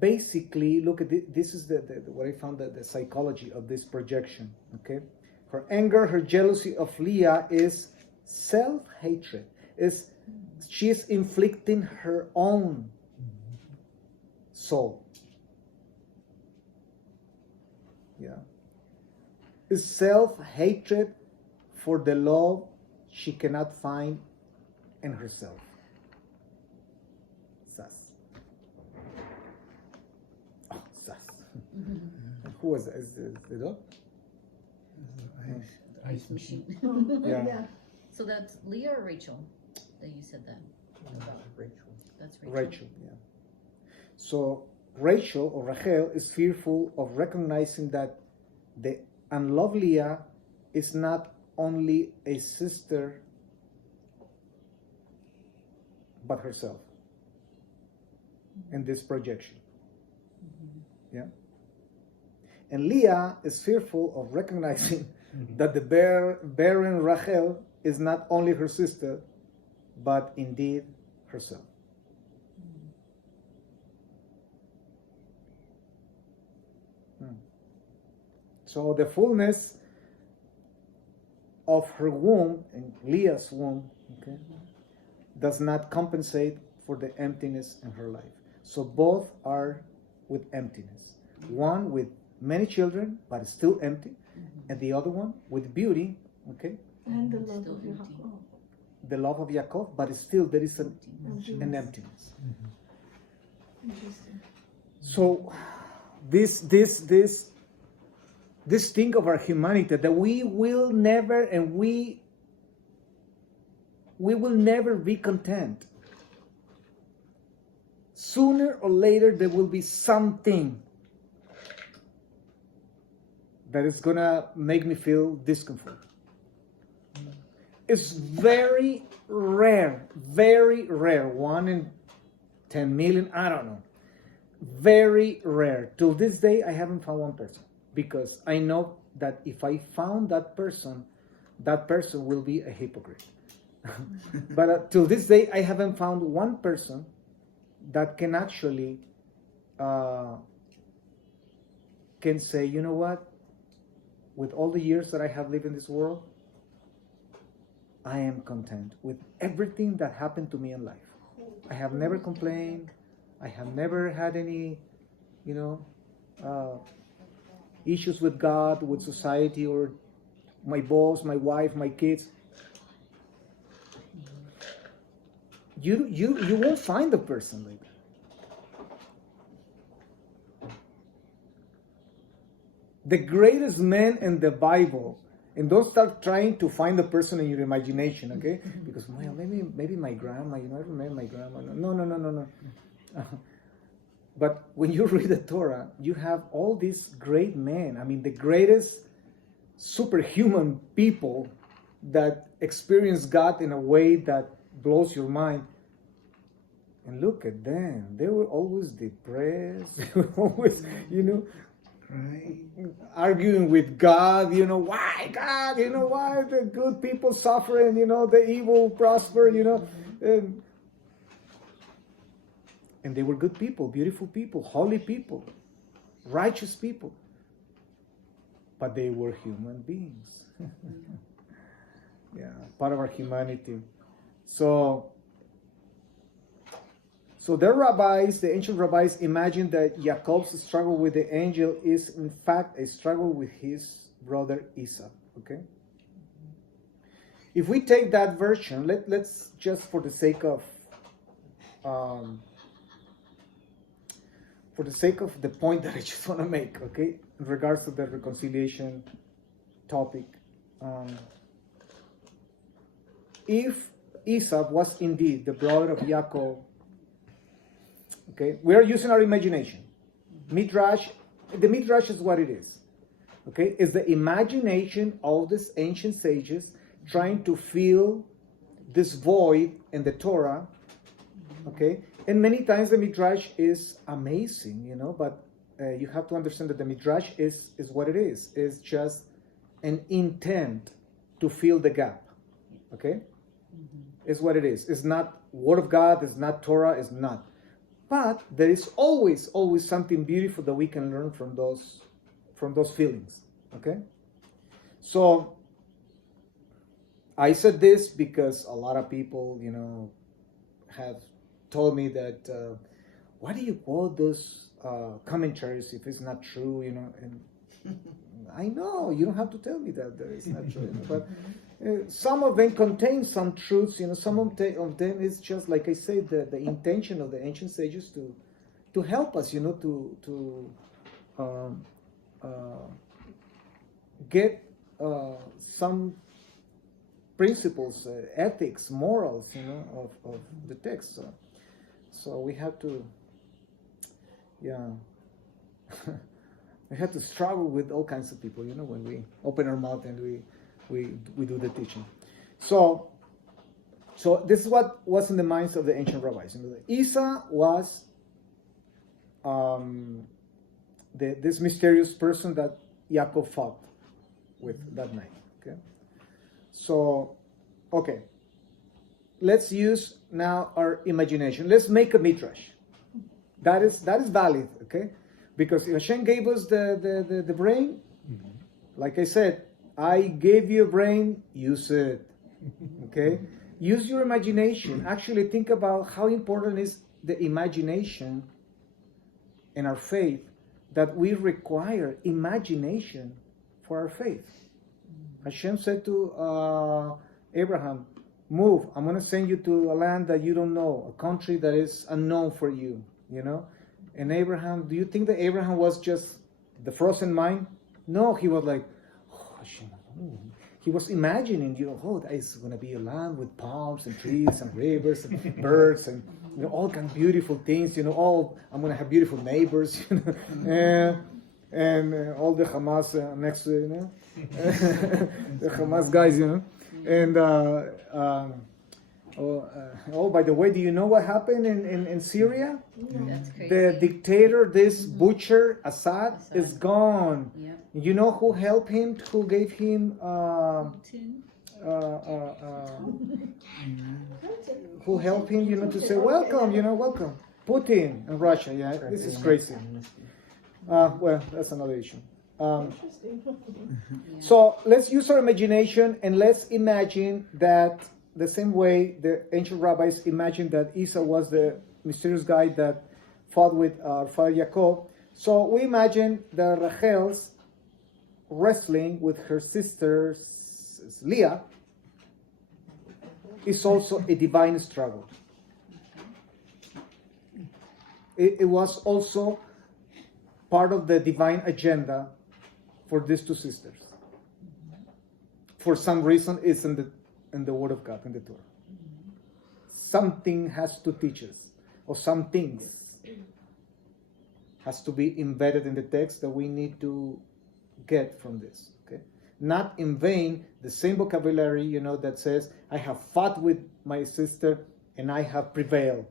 basically, look at this is the what I found, the psychology of this projection. Okay, her anger, her jealousy of Leah is self-hatred. She is inflicting her own soul. Yeah. Is self-hatred for the love she cannot find in herself. Sas. Oh, Sas. Who was that? Is the dog? Ice machine. Yeah. So that's Leah or Rachel that you said that about? Rachel. That's Rachel. Rachel, yeah. So Rachel or Rachel is fearful of recognizing that the unloved Leah is not only a sister but herself in this projection. Yeah. And Leah is fearful of recognizing that the barren Rachel is not only her sister but indeed herself. So the fullness of her womb, and Leah's womb, okay, does not compensate for the emptiness in her life. So both are with emptiness. One with many children, but still empty, and the other one with beauty, okay, And the love Still of empty. Yaakov. the love of Yaakov, but still there is an emptiness. Interesting. So this thing of our humanity, that we will never, and we will never be content. Sooner or later there will be something that is gonna make me feel discomfort. It's very rare, very rare, 1 in 10 million, I don't know. Very rare. Till this day, I haven't found one person, because I know that if I found that person will be a hypocrite. But till this day, I haven't found one person that can actually can say, you know what, with all the years that I have lived in this world, I am content with everything that happened to me in life. I have never complained. I have never had any, issues with God, with society, or my boss, my wife, my kids. You won't find a person like that. The greatest men in the Bible, and don't start trying to find the person in your imagination, okay? Because well, maybe my grandma, I remember my grandma. No. But when you read the Torah, you have all these great men. I mean, the greatest superhuman people that experience God in a way that blows your mind. And look at them. They were always depressed. They were always, Right. arguing with God. Why God? Why the good people suffer and, the evil prosper, And they were good people, beautiful people, holy people, righteous people. But they were human beings. Yeah, part of our humanity. So their rabbis, the ancient rabbis, imagined that Jacob's struggle with the angel is in fact a struggle with his brother Esau. Okay? If we take that version, let's just for the sake of the point that I just want to make, okay, in regards to the reconciliation topic, if Esau was indeed the brother of Jacob, okay, we are using our imagination. Midrash, the Midrash is what it is. Okay, it's the imagination of these ancient sages trying to fill this void in the Torah. Okay, and many times the Midrash is amazing, but you have to understand that the Midrash is what it is. It's just an intent to fill the gap. Okay, is what it is. It's not Word of God. It's not Torah. It's not. But there is always something beautiful that we can learn from those feelings. Okay? So I said this because a lot of people, have told me that why do you quote those commentaries if it's not true, and I know you don't have to tell me that it's not true, but some of them contain some truths, some of them is just like I said, the intention of the ancient sages to help us, to get some principles, ethics, morals, of the text. So we have to, we have to struggle with all kinds of people, when we open our mouth and we do the teaching. So this is what was in the minds of the ancient rabbis. Esau was this mysterious person that Yaakov fought with that night. Okay. So, okay. Let's use now our imagination. Let's make a midrash. That is valid, okay? Because Hashem gave us the brain. Like I said, I gave you a brain, use it. Okay? Use your imagination. Actually, think about how important is the imagination in our faith, that we require imagination for our faith. Hashem said to Abraham, move, I'm going to send you to a land that you don't know, a country that is unknown for you, And Abraham, do you think that Abraham was just the frozen mind? No, he was like, oh, Hashem. He was imagining, that is going to be a land with palms and trees and rivers and birds and all kind of beautiful things. I'm going to have beautiful neighbors, and all the Hamas next to the Hamas guys, and Oh, by the way, do you know what happened in Syria? That's crazy. The dictator, this butcher, Assad, is Assad. gone. Yep. You know who helped him? Who gave him? Putin. Who helped him? You know, to say welcome. You know, welcome. Putin in Russia. Yeah, this is crazy. Well, that's another issue. Interesting. So let's use our imagination and let's imagine that the same way the ancient rabbis imagined that Esau was the mysterious guy that fought with our father Jacob. So we imagine the Rachel's wrestling with her sister Leah is also a divine struggle. It was also part of the divine agenda for these two sisters. For some reason, it's in the Word of God, in the Torah. Something has to teach us, or some things has to be embedded in the text that we need to get from this. Okay, not in vain. The same vocabulary, you know, that says, "I have fought with my sister and I have prevailed."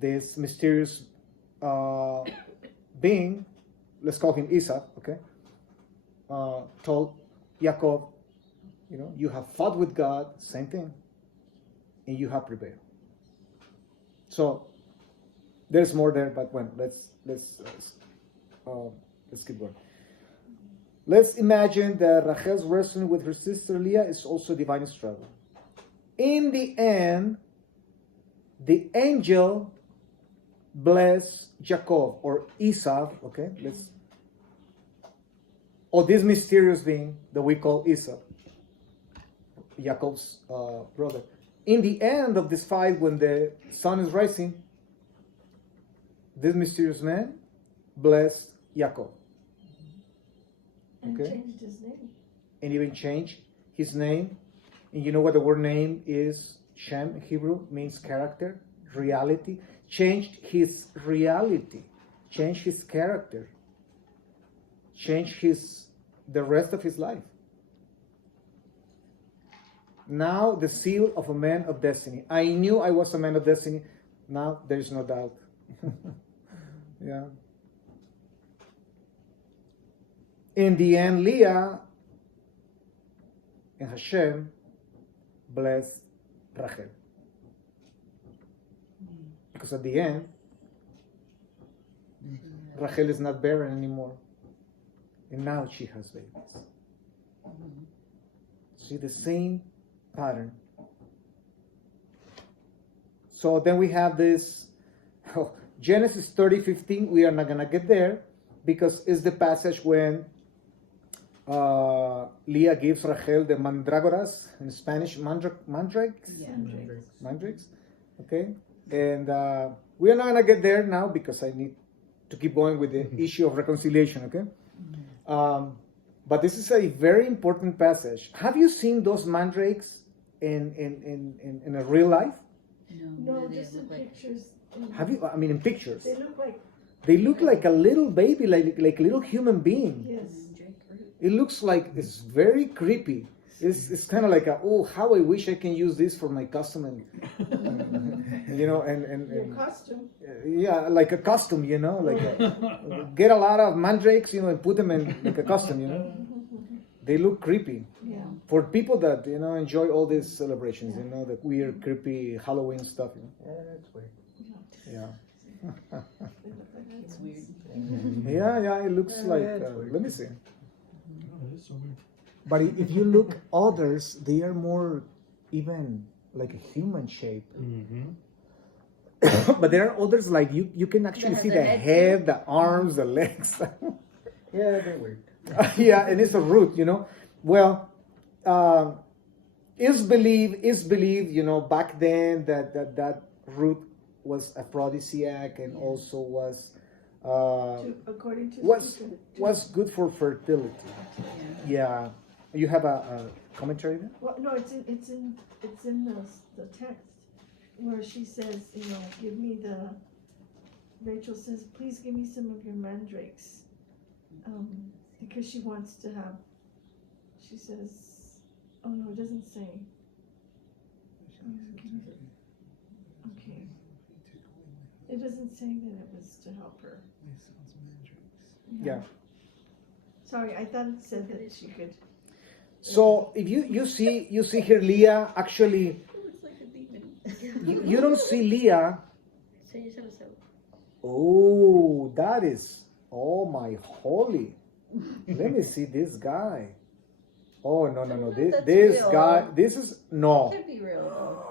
This mysterious being, let's call him Esau, okay, told Jacob, you know, you have fought with God, same thing, and you have prevailed. So there's more there, but when let's keep going. Let's imagine that Rachel's wrestling with her sister Leah is also a divine struggle. In the end, the angel bless Jacob or Esau, okay? Or this mysterious being that we call Esau, Jacob's brother. In the end of this fight, when the sun is rising, this mysterious man blessed Jacob. And Okay? changed his name. And even changed his name. And you know what the word name is? Shem in Hebrew means character, reality. Changed his reality, changed his character, changed the rest of his life. Now the seal of a man of destiny. I knew I was a man of destiny. Now there is no doubt. Yeah. In the end, Leah and Hashem blessed Rachel. Because at the end, Rachel is not barren anymore. And now she has babies. See the same pattern. So then we have this Genesis 30:15. We are not going to get there because it's the passage when Leah gives Rachel the mandragoras, in Spanish, mandrakes. Yeah. Mandrakes. Okay. And we are not going to get there now because I need to keep going with the issue of reconciliation, okay? But this is a very important passage. Have you seen those mandrakes in a real life? No, what do they just in look like? pictures. Have you? I mean, in pictures. They look like, a little baby, like a little human being. yes. It looks like it's very creepy. It's kind of like how I wish I can use this for my custom and you know Your costume. yeah, like a custom, you know, like get a lot of mandrakes, you know, and put them in like a custom, you know. They look creepy Yeah. for people that enjoy all these celebrations, you know, the weird, creepy Halloween stuff. You know? Yeah, that's weird. Yeah. It's weird. Yeah, it looks like. it's weird. Let me see. Oh, that's so weird. But if you look others, they are more even like a human shape. Mm-hmm. But there are others like you can actually That see has the a head head, the arms, the legs. Yeah, they're weird. Yeah, and it's a root, you know. Well, is believed, you know, back then that root was aphrodisiac and also was According to was good for fertility. Yeah. You have a commentary there? Well, no, it's in the text where she says, give me Rachel says, please give me some of your mandrakes, because she wants to have. She says, oh no, it doesn't say. Okay. It doesn't say that it was to help her. Yeah. Sorry, I thought it said that she could. So if you see here Leah actually It looks like a demon. you don't see Leah. Oh, that is, oh my holy. Let me see this guy. Oh, no. That's This real. guy, this is, no. Can't be real though.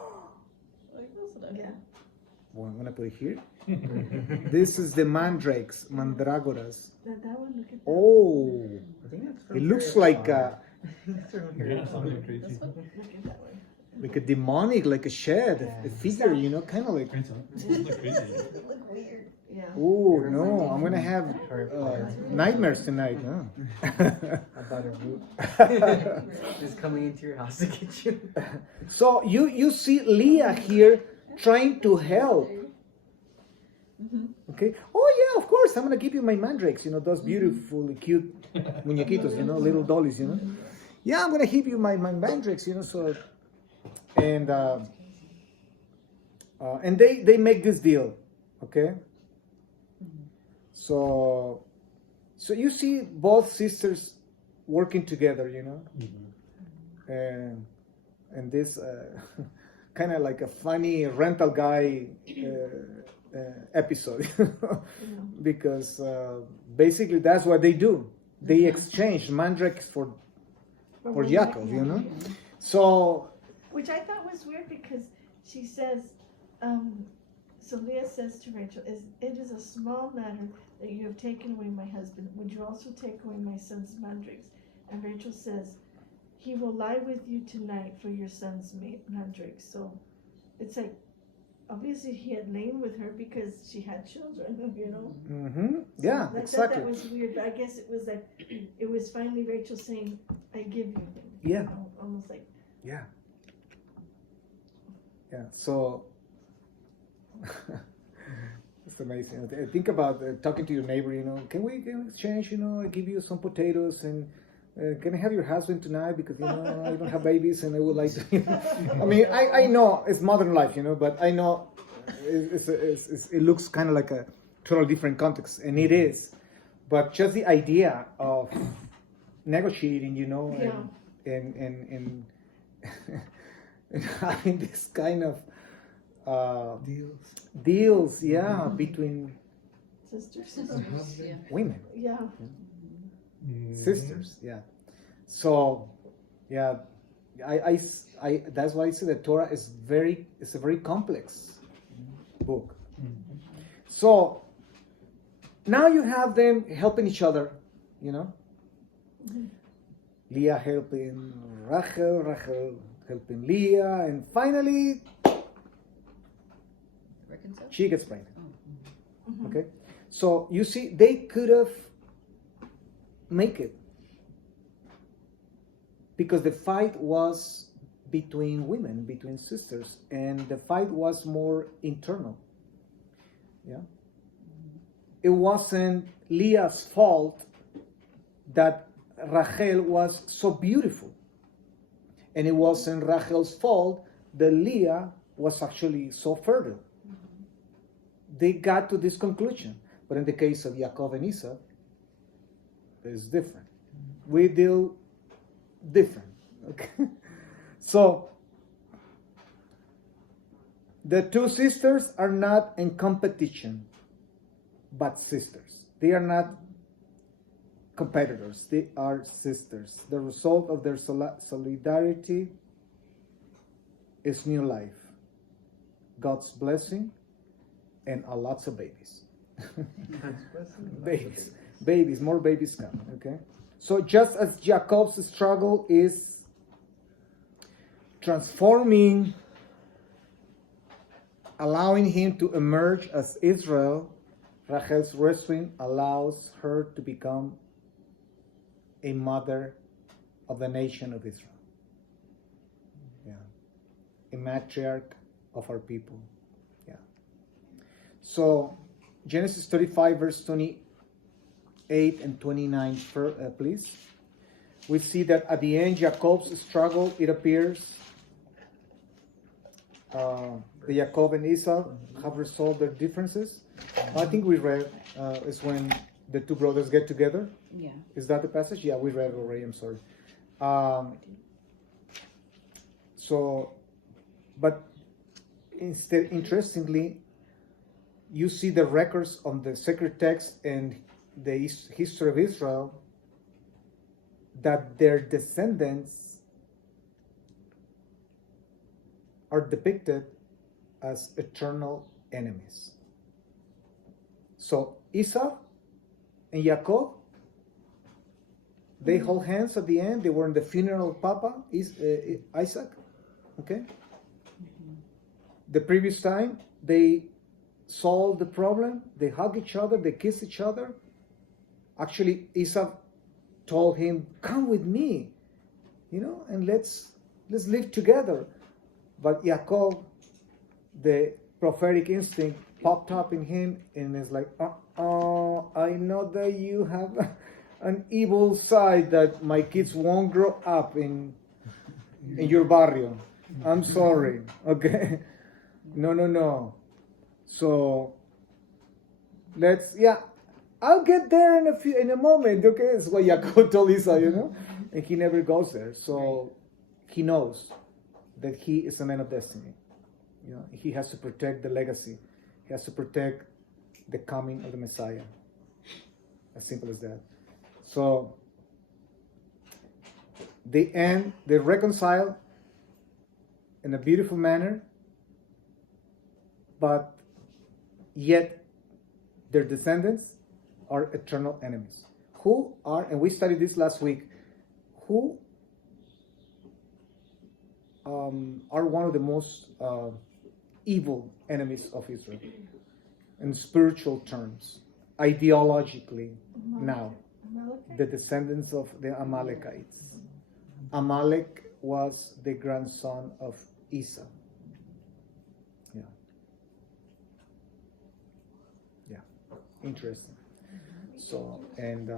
Like that's not Yeah. Well, I'm going to put it here. This is the mandrakes, mandragoras. That one, look at that. Oh, I think that's it looks like a, Yeah, something crazy. This one? Look at that one. like a demonic, like a shed, a figure, you know, kind of like, Crazy. Look crazy. It look weird. Yeah. oh, no, I'm going to have nightmares tonight. Huh? About a root is coming into your house to get you. So you see Leah here trying to help. Okay. Oh yeah, of course. I'm gonna give you my mandrakes. You know those beautiful, cute muñequitos. You know, little dollies. You know. Yeah, I'm gonna give you my mandrakes. You know. So, and they make this deal. Okay. So you see both sisters working together. You know. And this kind of like a funny rental guy episode because basically that's what they do. They exchange mandrakes for Yaakov, you know. So Which I thought was weird because she says, so Leah says to Rachel, it is a small matter that you have taken away my husband. Would you also take away my son's mandrakes? And Rachel says, he will lie with you tonight for your son's mandrakes. So it's like, obviously he had lain with her because she had children, you know? yeah, I thought exactly. that was weird, but I guess it was like, it was finally Rachel saying, I give you him. Yeah. You know, almost like, Yeah. So it's amazing. Think about talking to your neighbor. You know, can we exchange? You know, I give you some potatoes and. Can I have your husband tonight because you know I don't have babies and I would like to. I mean, I know it's modern life, you know, but I know it looks kind of like a totally different context, and it is. But just the idea of negotiating, you know, and having this kind of deals, yeah, between sisters. Yeah. women. Yeah. Sisters, yeah. So, yeah, I that's why I say the Torah is it's a very complex book. So now you have them helping each other, you know. Leah helping Rachel, Rachel helping Leah, and finally Reconcile? she gets pregnant. Okay, so you see, they could have make it because the fight was between women, between sisters, and the fight was more internal. Yeah, it wasn't Leah's fault that Rachel was so beautiful, and it wasn't Rachel's fault that Leah was actually so fertile. They got to this conclusion, but in the case of Yaakov and Esau, it's different. We deal different. Okay. So the two sisters are not in competition, but sisters. They are not competitors. They are sisters. The result of their solidarity is new life, God's blessing, and lots of babies. Babies, more babies come, okay? So just as Jacob's struggle is transforming, allowing him to emerge as Israel, Rachel's wrestling allows her to become a mother of the nation of Israel. Yeah. A matriarch of our people. Yeah. So Genesis 35 verse 28 and 29, please. We see that at the end, Jacob's struggle, it appears, the Jacob and Esau have resolved their differences. I think we read is when the two brothers get together. Yeah. Is that the passage? Yeah, we read already. I'm sorry. But instead, interestingly, you see the records on the sacred text and the history of Israel that their descendants are depicted as eternal enemies. So Esau and Jacob, they hold hands at the end. They were in the funeral of Papa, Isaac. Okay? The previous time, they solved the problem. They hug each other. They kiss each other. Actually, Esau told him, "Come with me, and let's live together." But Jacob, the prophetic instinct popped up in him, and is like, I know that you have an evil side that my kids won't grow up in your barrio. I'm sorry, okay? No. So I'll get there in a moment, okay? That's what Jacob told Esau, and he never goes there. So he knows that he is a man of destiny. He has to protect the legacy. He has to protect the coming of the Messiah. As simple as that. So they reconcile in a beautiful manner, but yet their descendants are eternal enemies. Who are, and we studied this last week, who are one of the most evil enemies of Israel in spiritual terms, ideologically now. The descendants of the Amalekites. Amalek was the grandson of Esau. Yeah. Interesting. So, and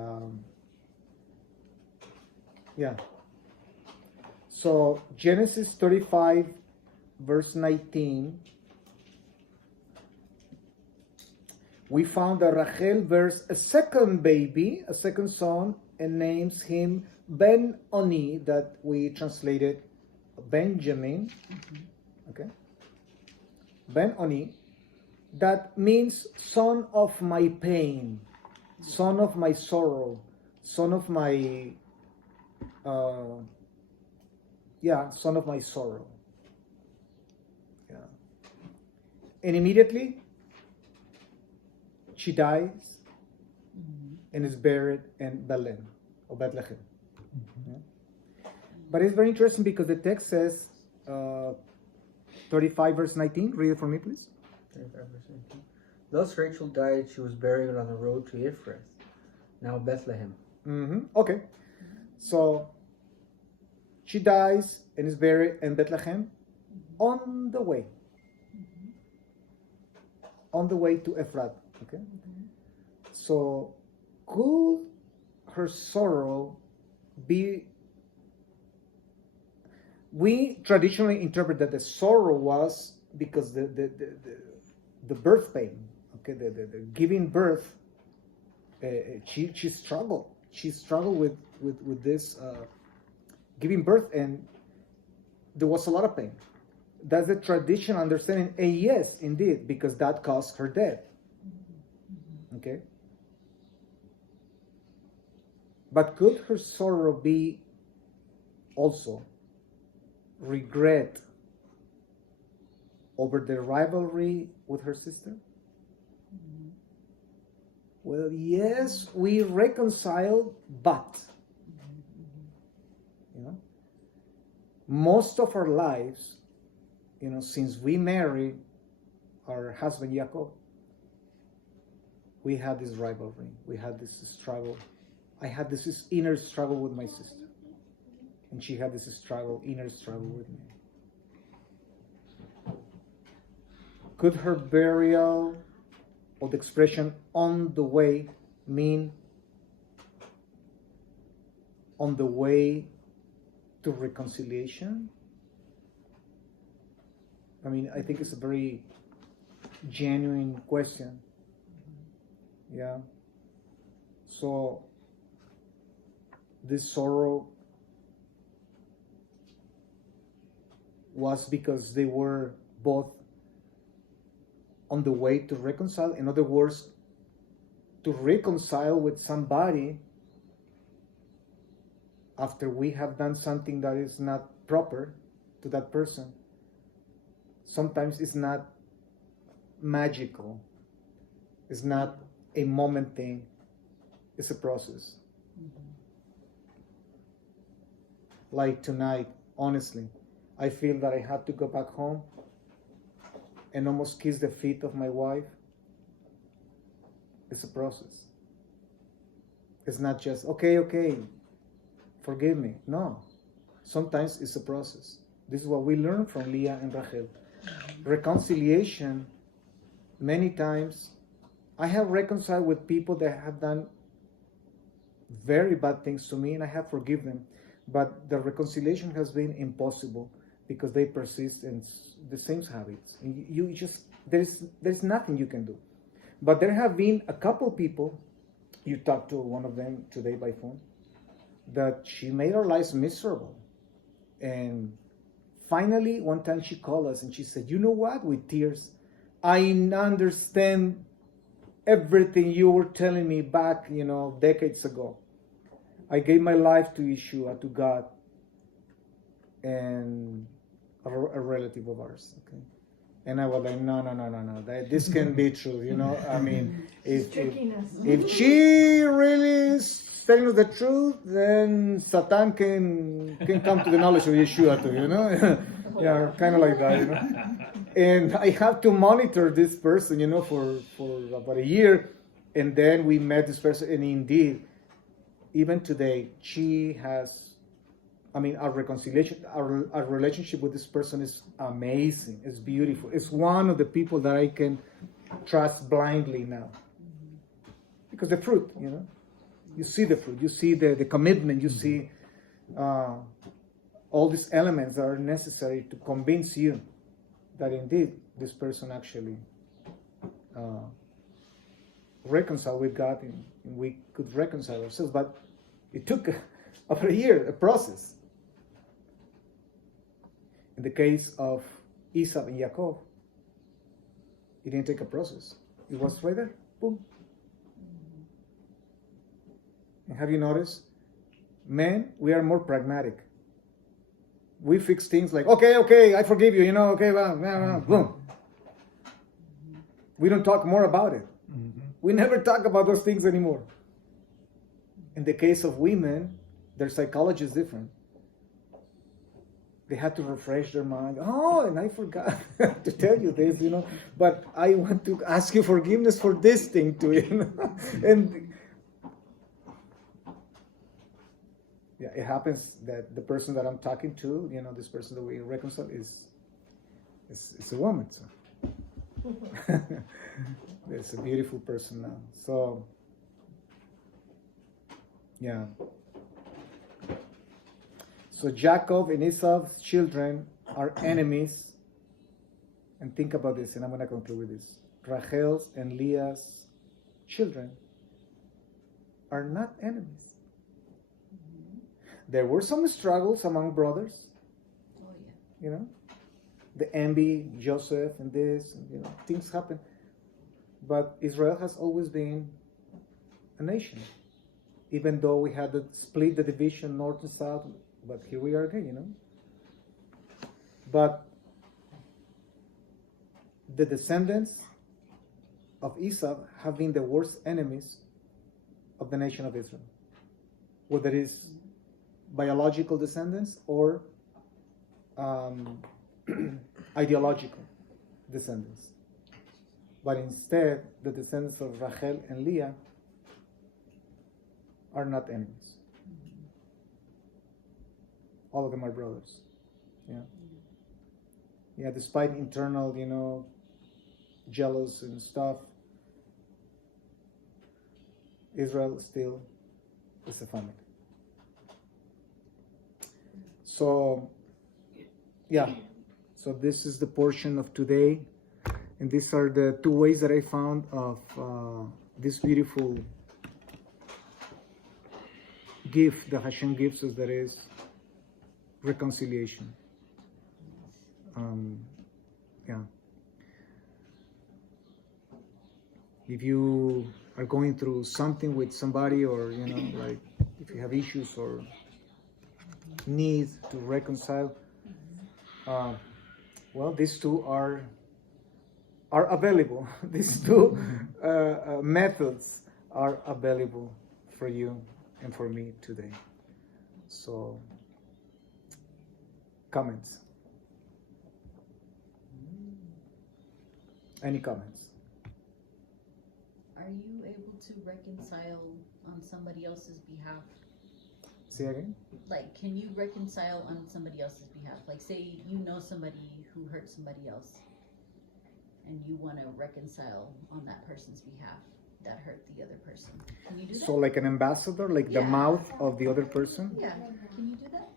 So Genesis 35, verse 19, we found that Rachel bears a second baby, a second son, and names him Ben-Oni, that we translated Benjamin. Okay? Ben-Oni, that means son of my pain, son of my sorrow, son of my, son of my sorrow. Yeah. And immediately, she dies and is buried in Bethlehem. Yeah. But it's very interesting because the text says, 35 verse 19, read it for me please. 35 verse 19. Thus Rachel died, she was buried on the road to Ephrath, now Bethlehem. Okay. So, she dies and is buried in Bethlehem on the way. On the way to Ephrath. Okay? So, could her sorrow be... We traditionally interpret that the sorrow was because the birth pain, okay, the giving birth, she struggled. She struggled with this giving birth, and there was a lot of pain. That's the traditional understanding. And yes, indeed, because that caused her death. Okay? But could her sorrow be also regret over the rivalry with her sister? Well, yes, we reconciled, but most of our lives, since we married our husband Jacob, we had this rivalry. We had this struggle. I had this inner struggle with my sister, and she had this inner struggle with me. Could her burial, or the expression "on the way," mean on the way to reconciliation? I mean, I think it's a very genuine question. Yeah. So this sorrow was because they were both on the way to reconcile. In other words, to reconcile with somebody after we have done something that is not proper to that person. Sometimes it's not magical. It's not a moment thing. It's a process. Like tonight, honestly, I feel that I have to go back home and almost kiss the feet of my wife. It's a process. It's not just, okay, forgive me. No. Sometimes it's a process. This is what we learn from Leah and Rachel. Reconciliation, many times, I have reconciled with people that have done very bad things to me, and I have forgiven them. But the reconciliation has been impossible because they persist in the same habits. And you just, there's nothing you can do. But there have been a couple people, you talked to one of them today by phone, that she made our lives miserable. And finally, one time she called us and she said, you know what, with tears, I understand everything you were telling me back, decades ago. I gave my life to Yeshua, to God, and a relative of ours. Okay, and I was like, no, this can be true. I mean, if she really is telling us the truth, then Satan can come to the knowledge of Yeshua too. Yeah, kind of like that. And I have to monitor this person, for about a year, and then we met this person, and indeed, even today, she has, our reconciliation, our relationship with this person is amazing. It's beautiful. It's one of the people that I can trust blindly now. Because the fruit, you see the fruit, you see the commitment, you see all these elements that are necessary to convince you that indeed this person actually reconcile with God, and we could reconcile ourselves. But it took over a year, a process. In the case of Esau and Jacob, it didn't take a process. It was right there, boom. And have you noticed? Men, we are more pragmatic. We fix things like, okay, I forgive you, okay, well, boom. We don't talk more about it. We never talk about those things anymore. In the case of women, their psychology is different. They have to refresh their mind. Oh, and I forgot to tell you this, but I want to ask you forgiveness for this thing too, And yeah, it happens that the person that I'm talking to, this person that we reconcile is a woman. So. It's a beautiful person now. So, yeah. So Jacob and Esau's children are enemies. And think about this, and I'm going to conclude with this. Rachel's and Leah's children are not enemies. There were some struggles among brothers. Oh, yeah. The envy, Joseph, and this, and, things happen. But Israel has always been a nation. Even though we had to split the division north and south, but here we are again, But the descendants of Esau have been the worst enemies of the nation of Israel. Whether it is biological descendants or ideological descendants. But instead, the descendants of Rachel and Leah are not enemies. All of them are brothers. Yeah, despite internal, jealous and stuff, Israel still is a family. So, yeah. So this is the portion of today, and these are the two ways that I found of this beautiful gift that Hashem gives us, that is reconciliation. Yeah. If you are going through something with somebody, or like if you have issues or need to reconcile, well, these two are available. These two methods are available for you and for me today. So, comments? Any comments? Are you able to reconcile on somebody else's behalf? Say again? Like, can you reconcile on somebody else's behalf? Like, say you know somebody who hurt somebody else, and you want to reconcile on that person's behalf that hurt the other person. Can you do that? So like an ambassador, like the Yeah. mouth of the other person? Yeah. Can you do that?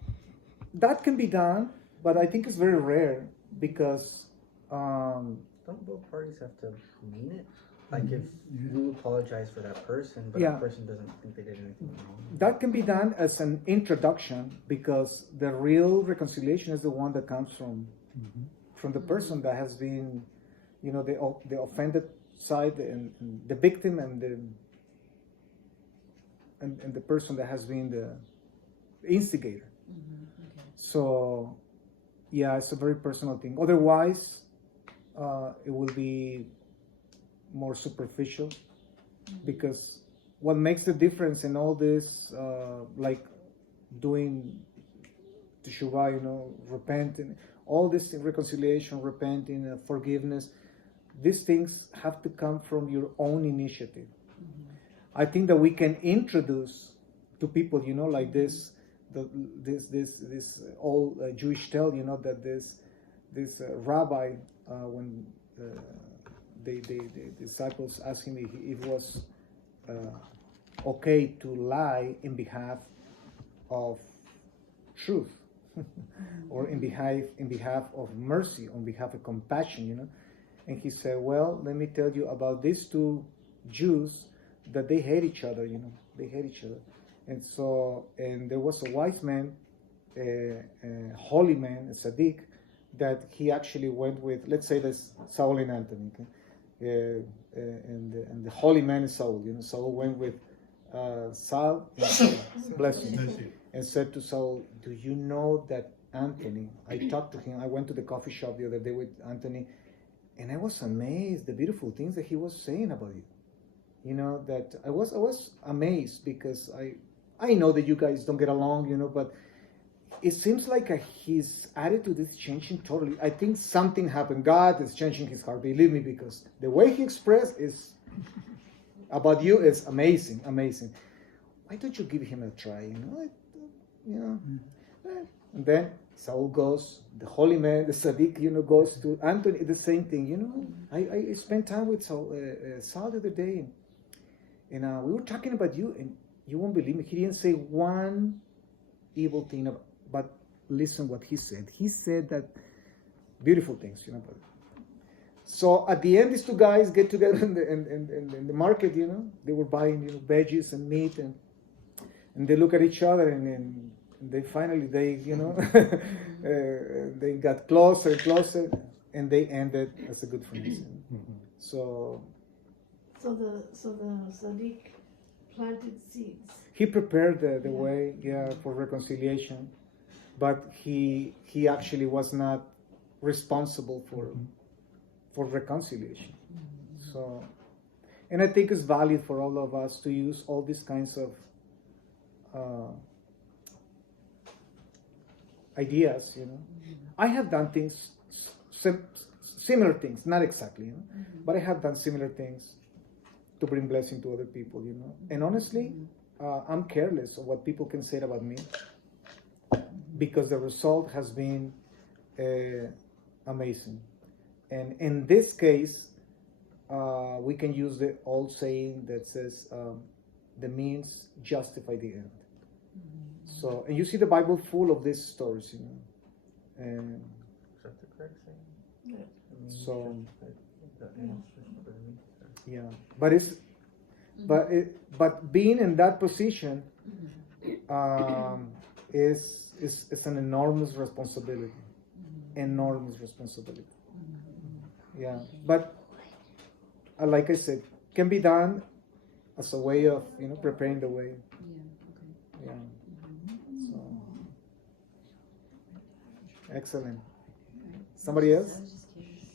That can be done, but I think it's very rare because Don't both parties have to mean it? Like if you apologize for that person, but Yeah. that person doesn't think they did anything wrong. that can be done as an introduction, because the real reconciliation is the one that comes from the person that has been, the offended side, and the victim, and the person that has been the instigator. Okay. So, yeah, it's a very personal thing. Otherwise, it will be more superficial, because what makes the difference in all this, like doing teshuvah, repenting, all this reconciliation, repenting, forgiveness, these things have to come from your own initiative. I think that we can introduce to people, like this old Jewish tale, that this rabbi, when the disciples asked him if it was okay to lie in behalf of truth, or in behalf of mercy, on behalf of compassion, and he said, well, let me tell you about these two Jews, that they hate each other, they hate each other. And there was a wise man, a holy man, a tzaddik, that he actually went with, let's say that's Saul and Anthony, okay? And the holy man is Saul. Saul went with Saul, bless him, and said to Saul, do you know that Anthony, I talked to him, I went to the coffee shop the other day with Anthony, and I was amazed, the beautiful things that he was saying about you. That I was amazed, because I know that you guys don't get along, but it seems like his attitude is changing totally. I think something happened. God is changing his heart, believe me, because the way he expressed is about you is amazing, amazing. Why don't you give him a try? And then Saul goes, the holy man, the tzaddik, goes to Anthony, the same thing. I spent time with Saul the other day, and we were talking about you, and you won't believe me, he didn't say one evil thing but listen what he said. He said that beautiful things, But so at the end, these two guys get together in the market, They were buying, veggies and meat, and they look at each other, and they finally, they got closer and closer, and they ended as a good friends. So the tzaddik planted seeds. he prepared the way, for reconciliation, but he actually was not responsible for reconciliation. So, and I think it's valid for all of us to use all these kinds of ideas. I have done things, similar things, not exactly, but I have done similar things to bring blessing to other people, And honestly, I'm careless of what people can say about me, because the result has been amazing. And in this case, we can use the old saying that says, the means justify the end. So, and you see the Bible full of these stories, And Except the Christ. So yeah, but it's but being in that position is an enormous responsibility. Enormous responsibility. Yeah, but like I said, can be done as a way of preparing the way. Yeah. So excellent. Somebody else? I was just curious.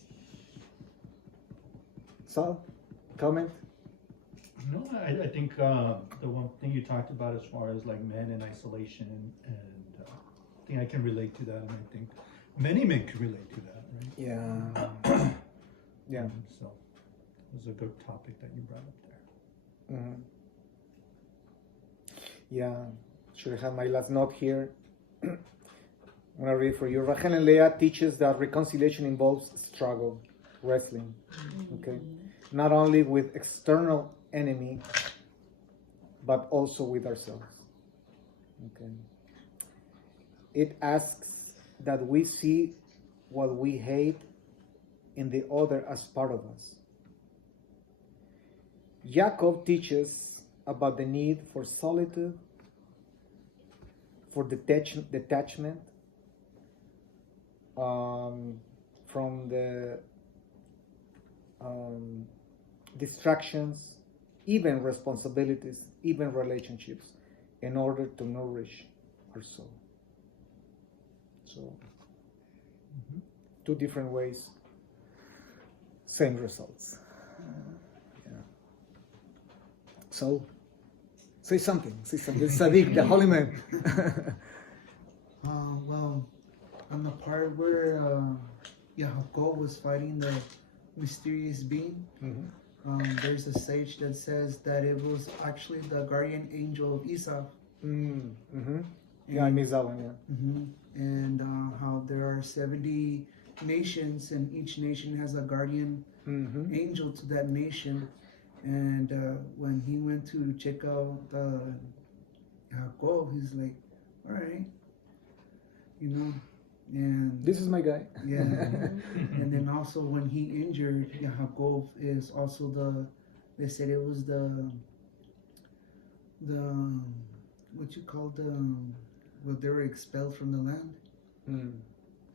Sal, comment? No, I think the one thing you talked about as far as like men in isolation, and I think I can relate to that, and I think many men can relate to that, right? Yeah. Yeah. So it was a good topic that you brought up there. Mhm. Yeah, should have my last note here. I'm gonna read for you. Rachel and Leah teaches that reconciliation involves struggle, wrestling. Okay, not only with external enemy, but also with ourselves. Okay, it asks that we see what we hate in the other as part of us. Jacob teaches about the need for solitude, for detachment from the distractions, even responsibilities, even relationships, in order to nourish our soul. So, two different ways, same results. So, say something. Sadiq, the holy man. Well, on the part where Yaakov was fighting the mysterious being, there's a sage that says that it was actually the guardian angel of Esau. Yeah, I missed that one, yeah. And how there are 70 nations, and each nation has a guardian angel to that nation. And when he went to check out Jacob, he's like, all right, and This is my guy. yeah. And then also when he injured, Jacob is also they said it was the what you call well, they were expelled from the land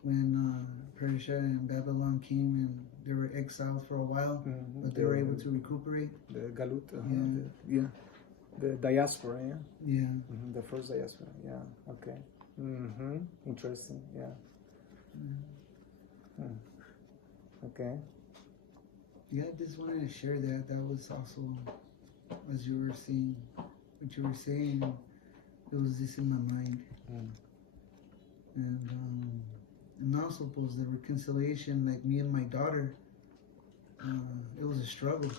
when Persia and Babylon came, and they were exiled for a while, but they were able to recuperate. The Galut, Yeah. the diaspora, yeah. Yeah. The first diaspora, yeah. Okay. Interesting, yeah. Okay. Yeah, I just wanted to share that. That was also, as you were saying, what you were saying, it was just in my mind. And also was the reconciliation, like me and my daughter, it was a struggle.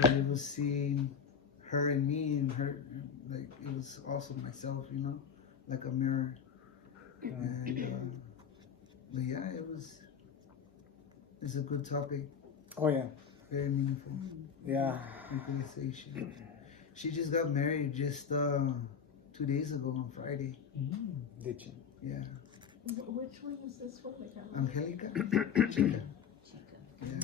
But it was seeing her and me, and her, like, it was also myself, like a mirror. And but yeah, it's a good topic. Oh yeah. Very meaningful. Yeah. Reconciliation. She just got married just 2 days ago on Friday. Did you? Yeah. Which one is this one? I can't remember. Angelica. Chica. Chica. Yeah.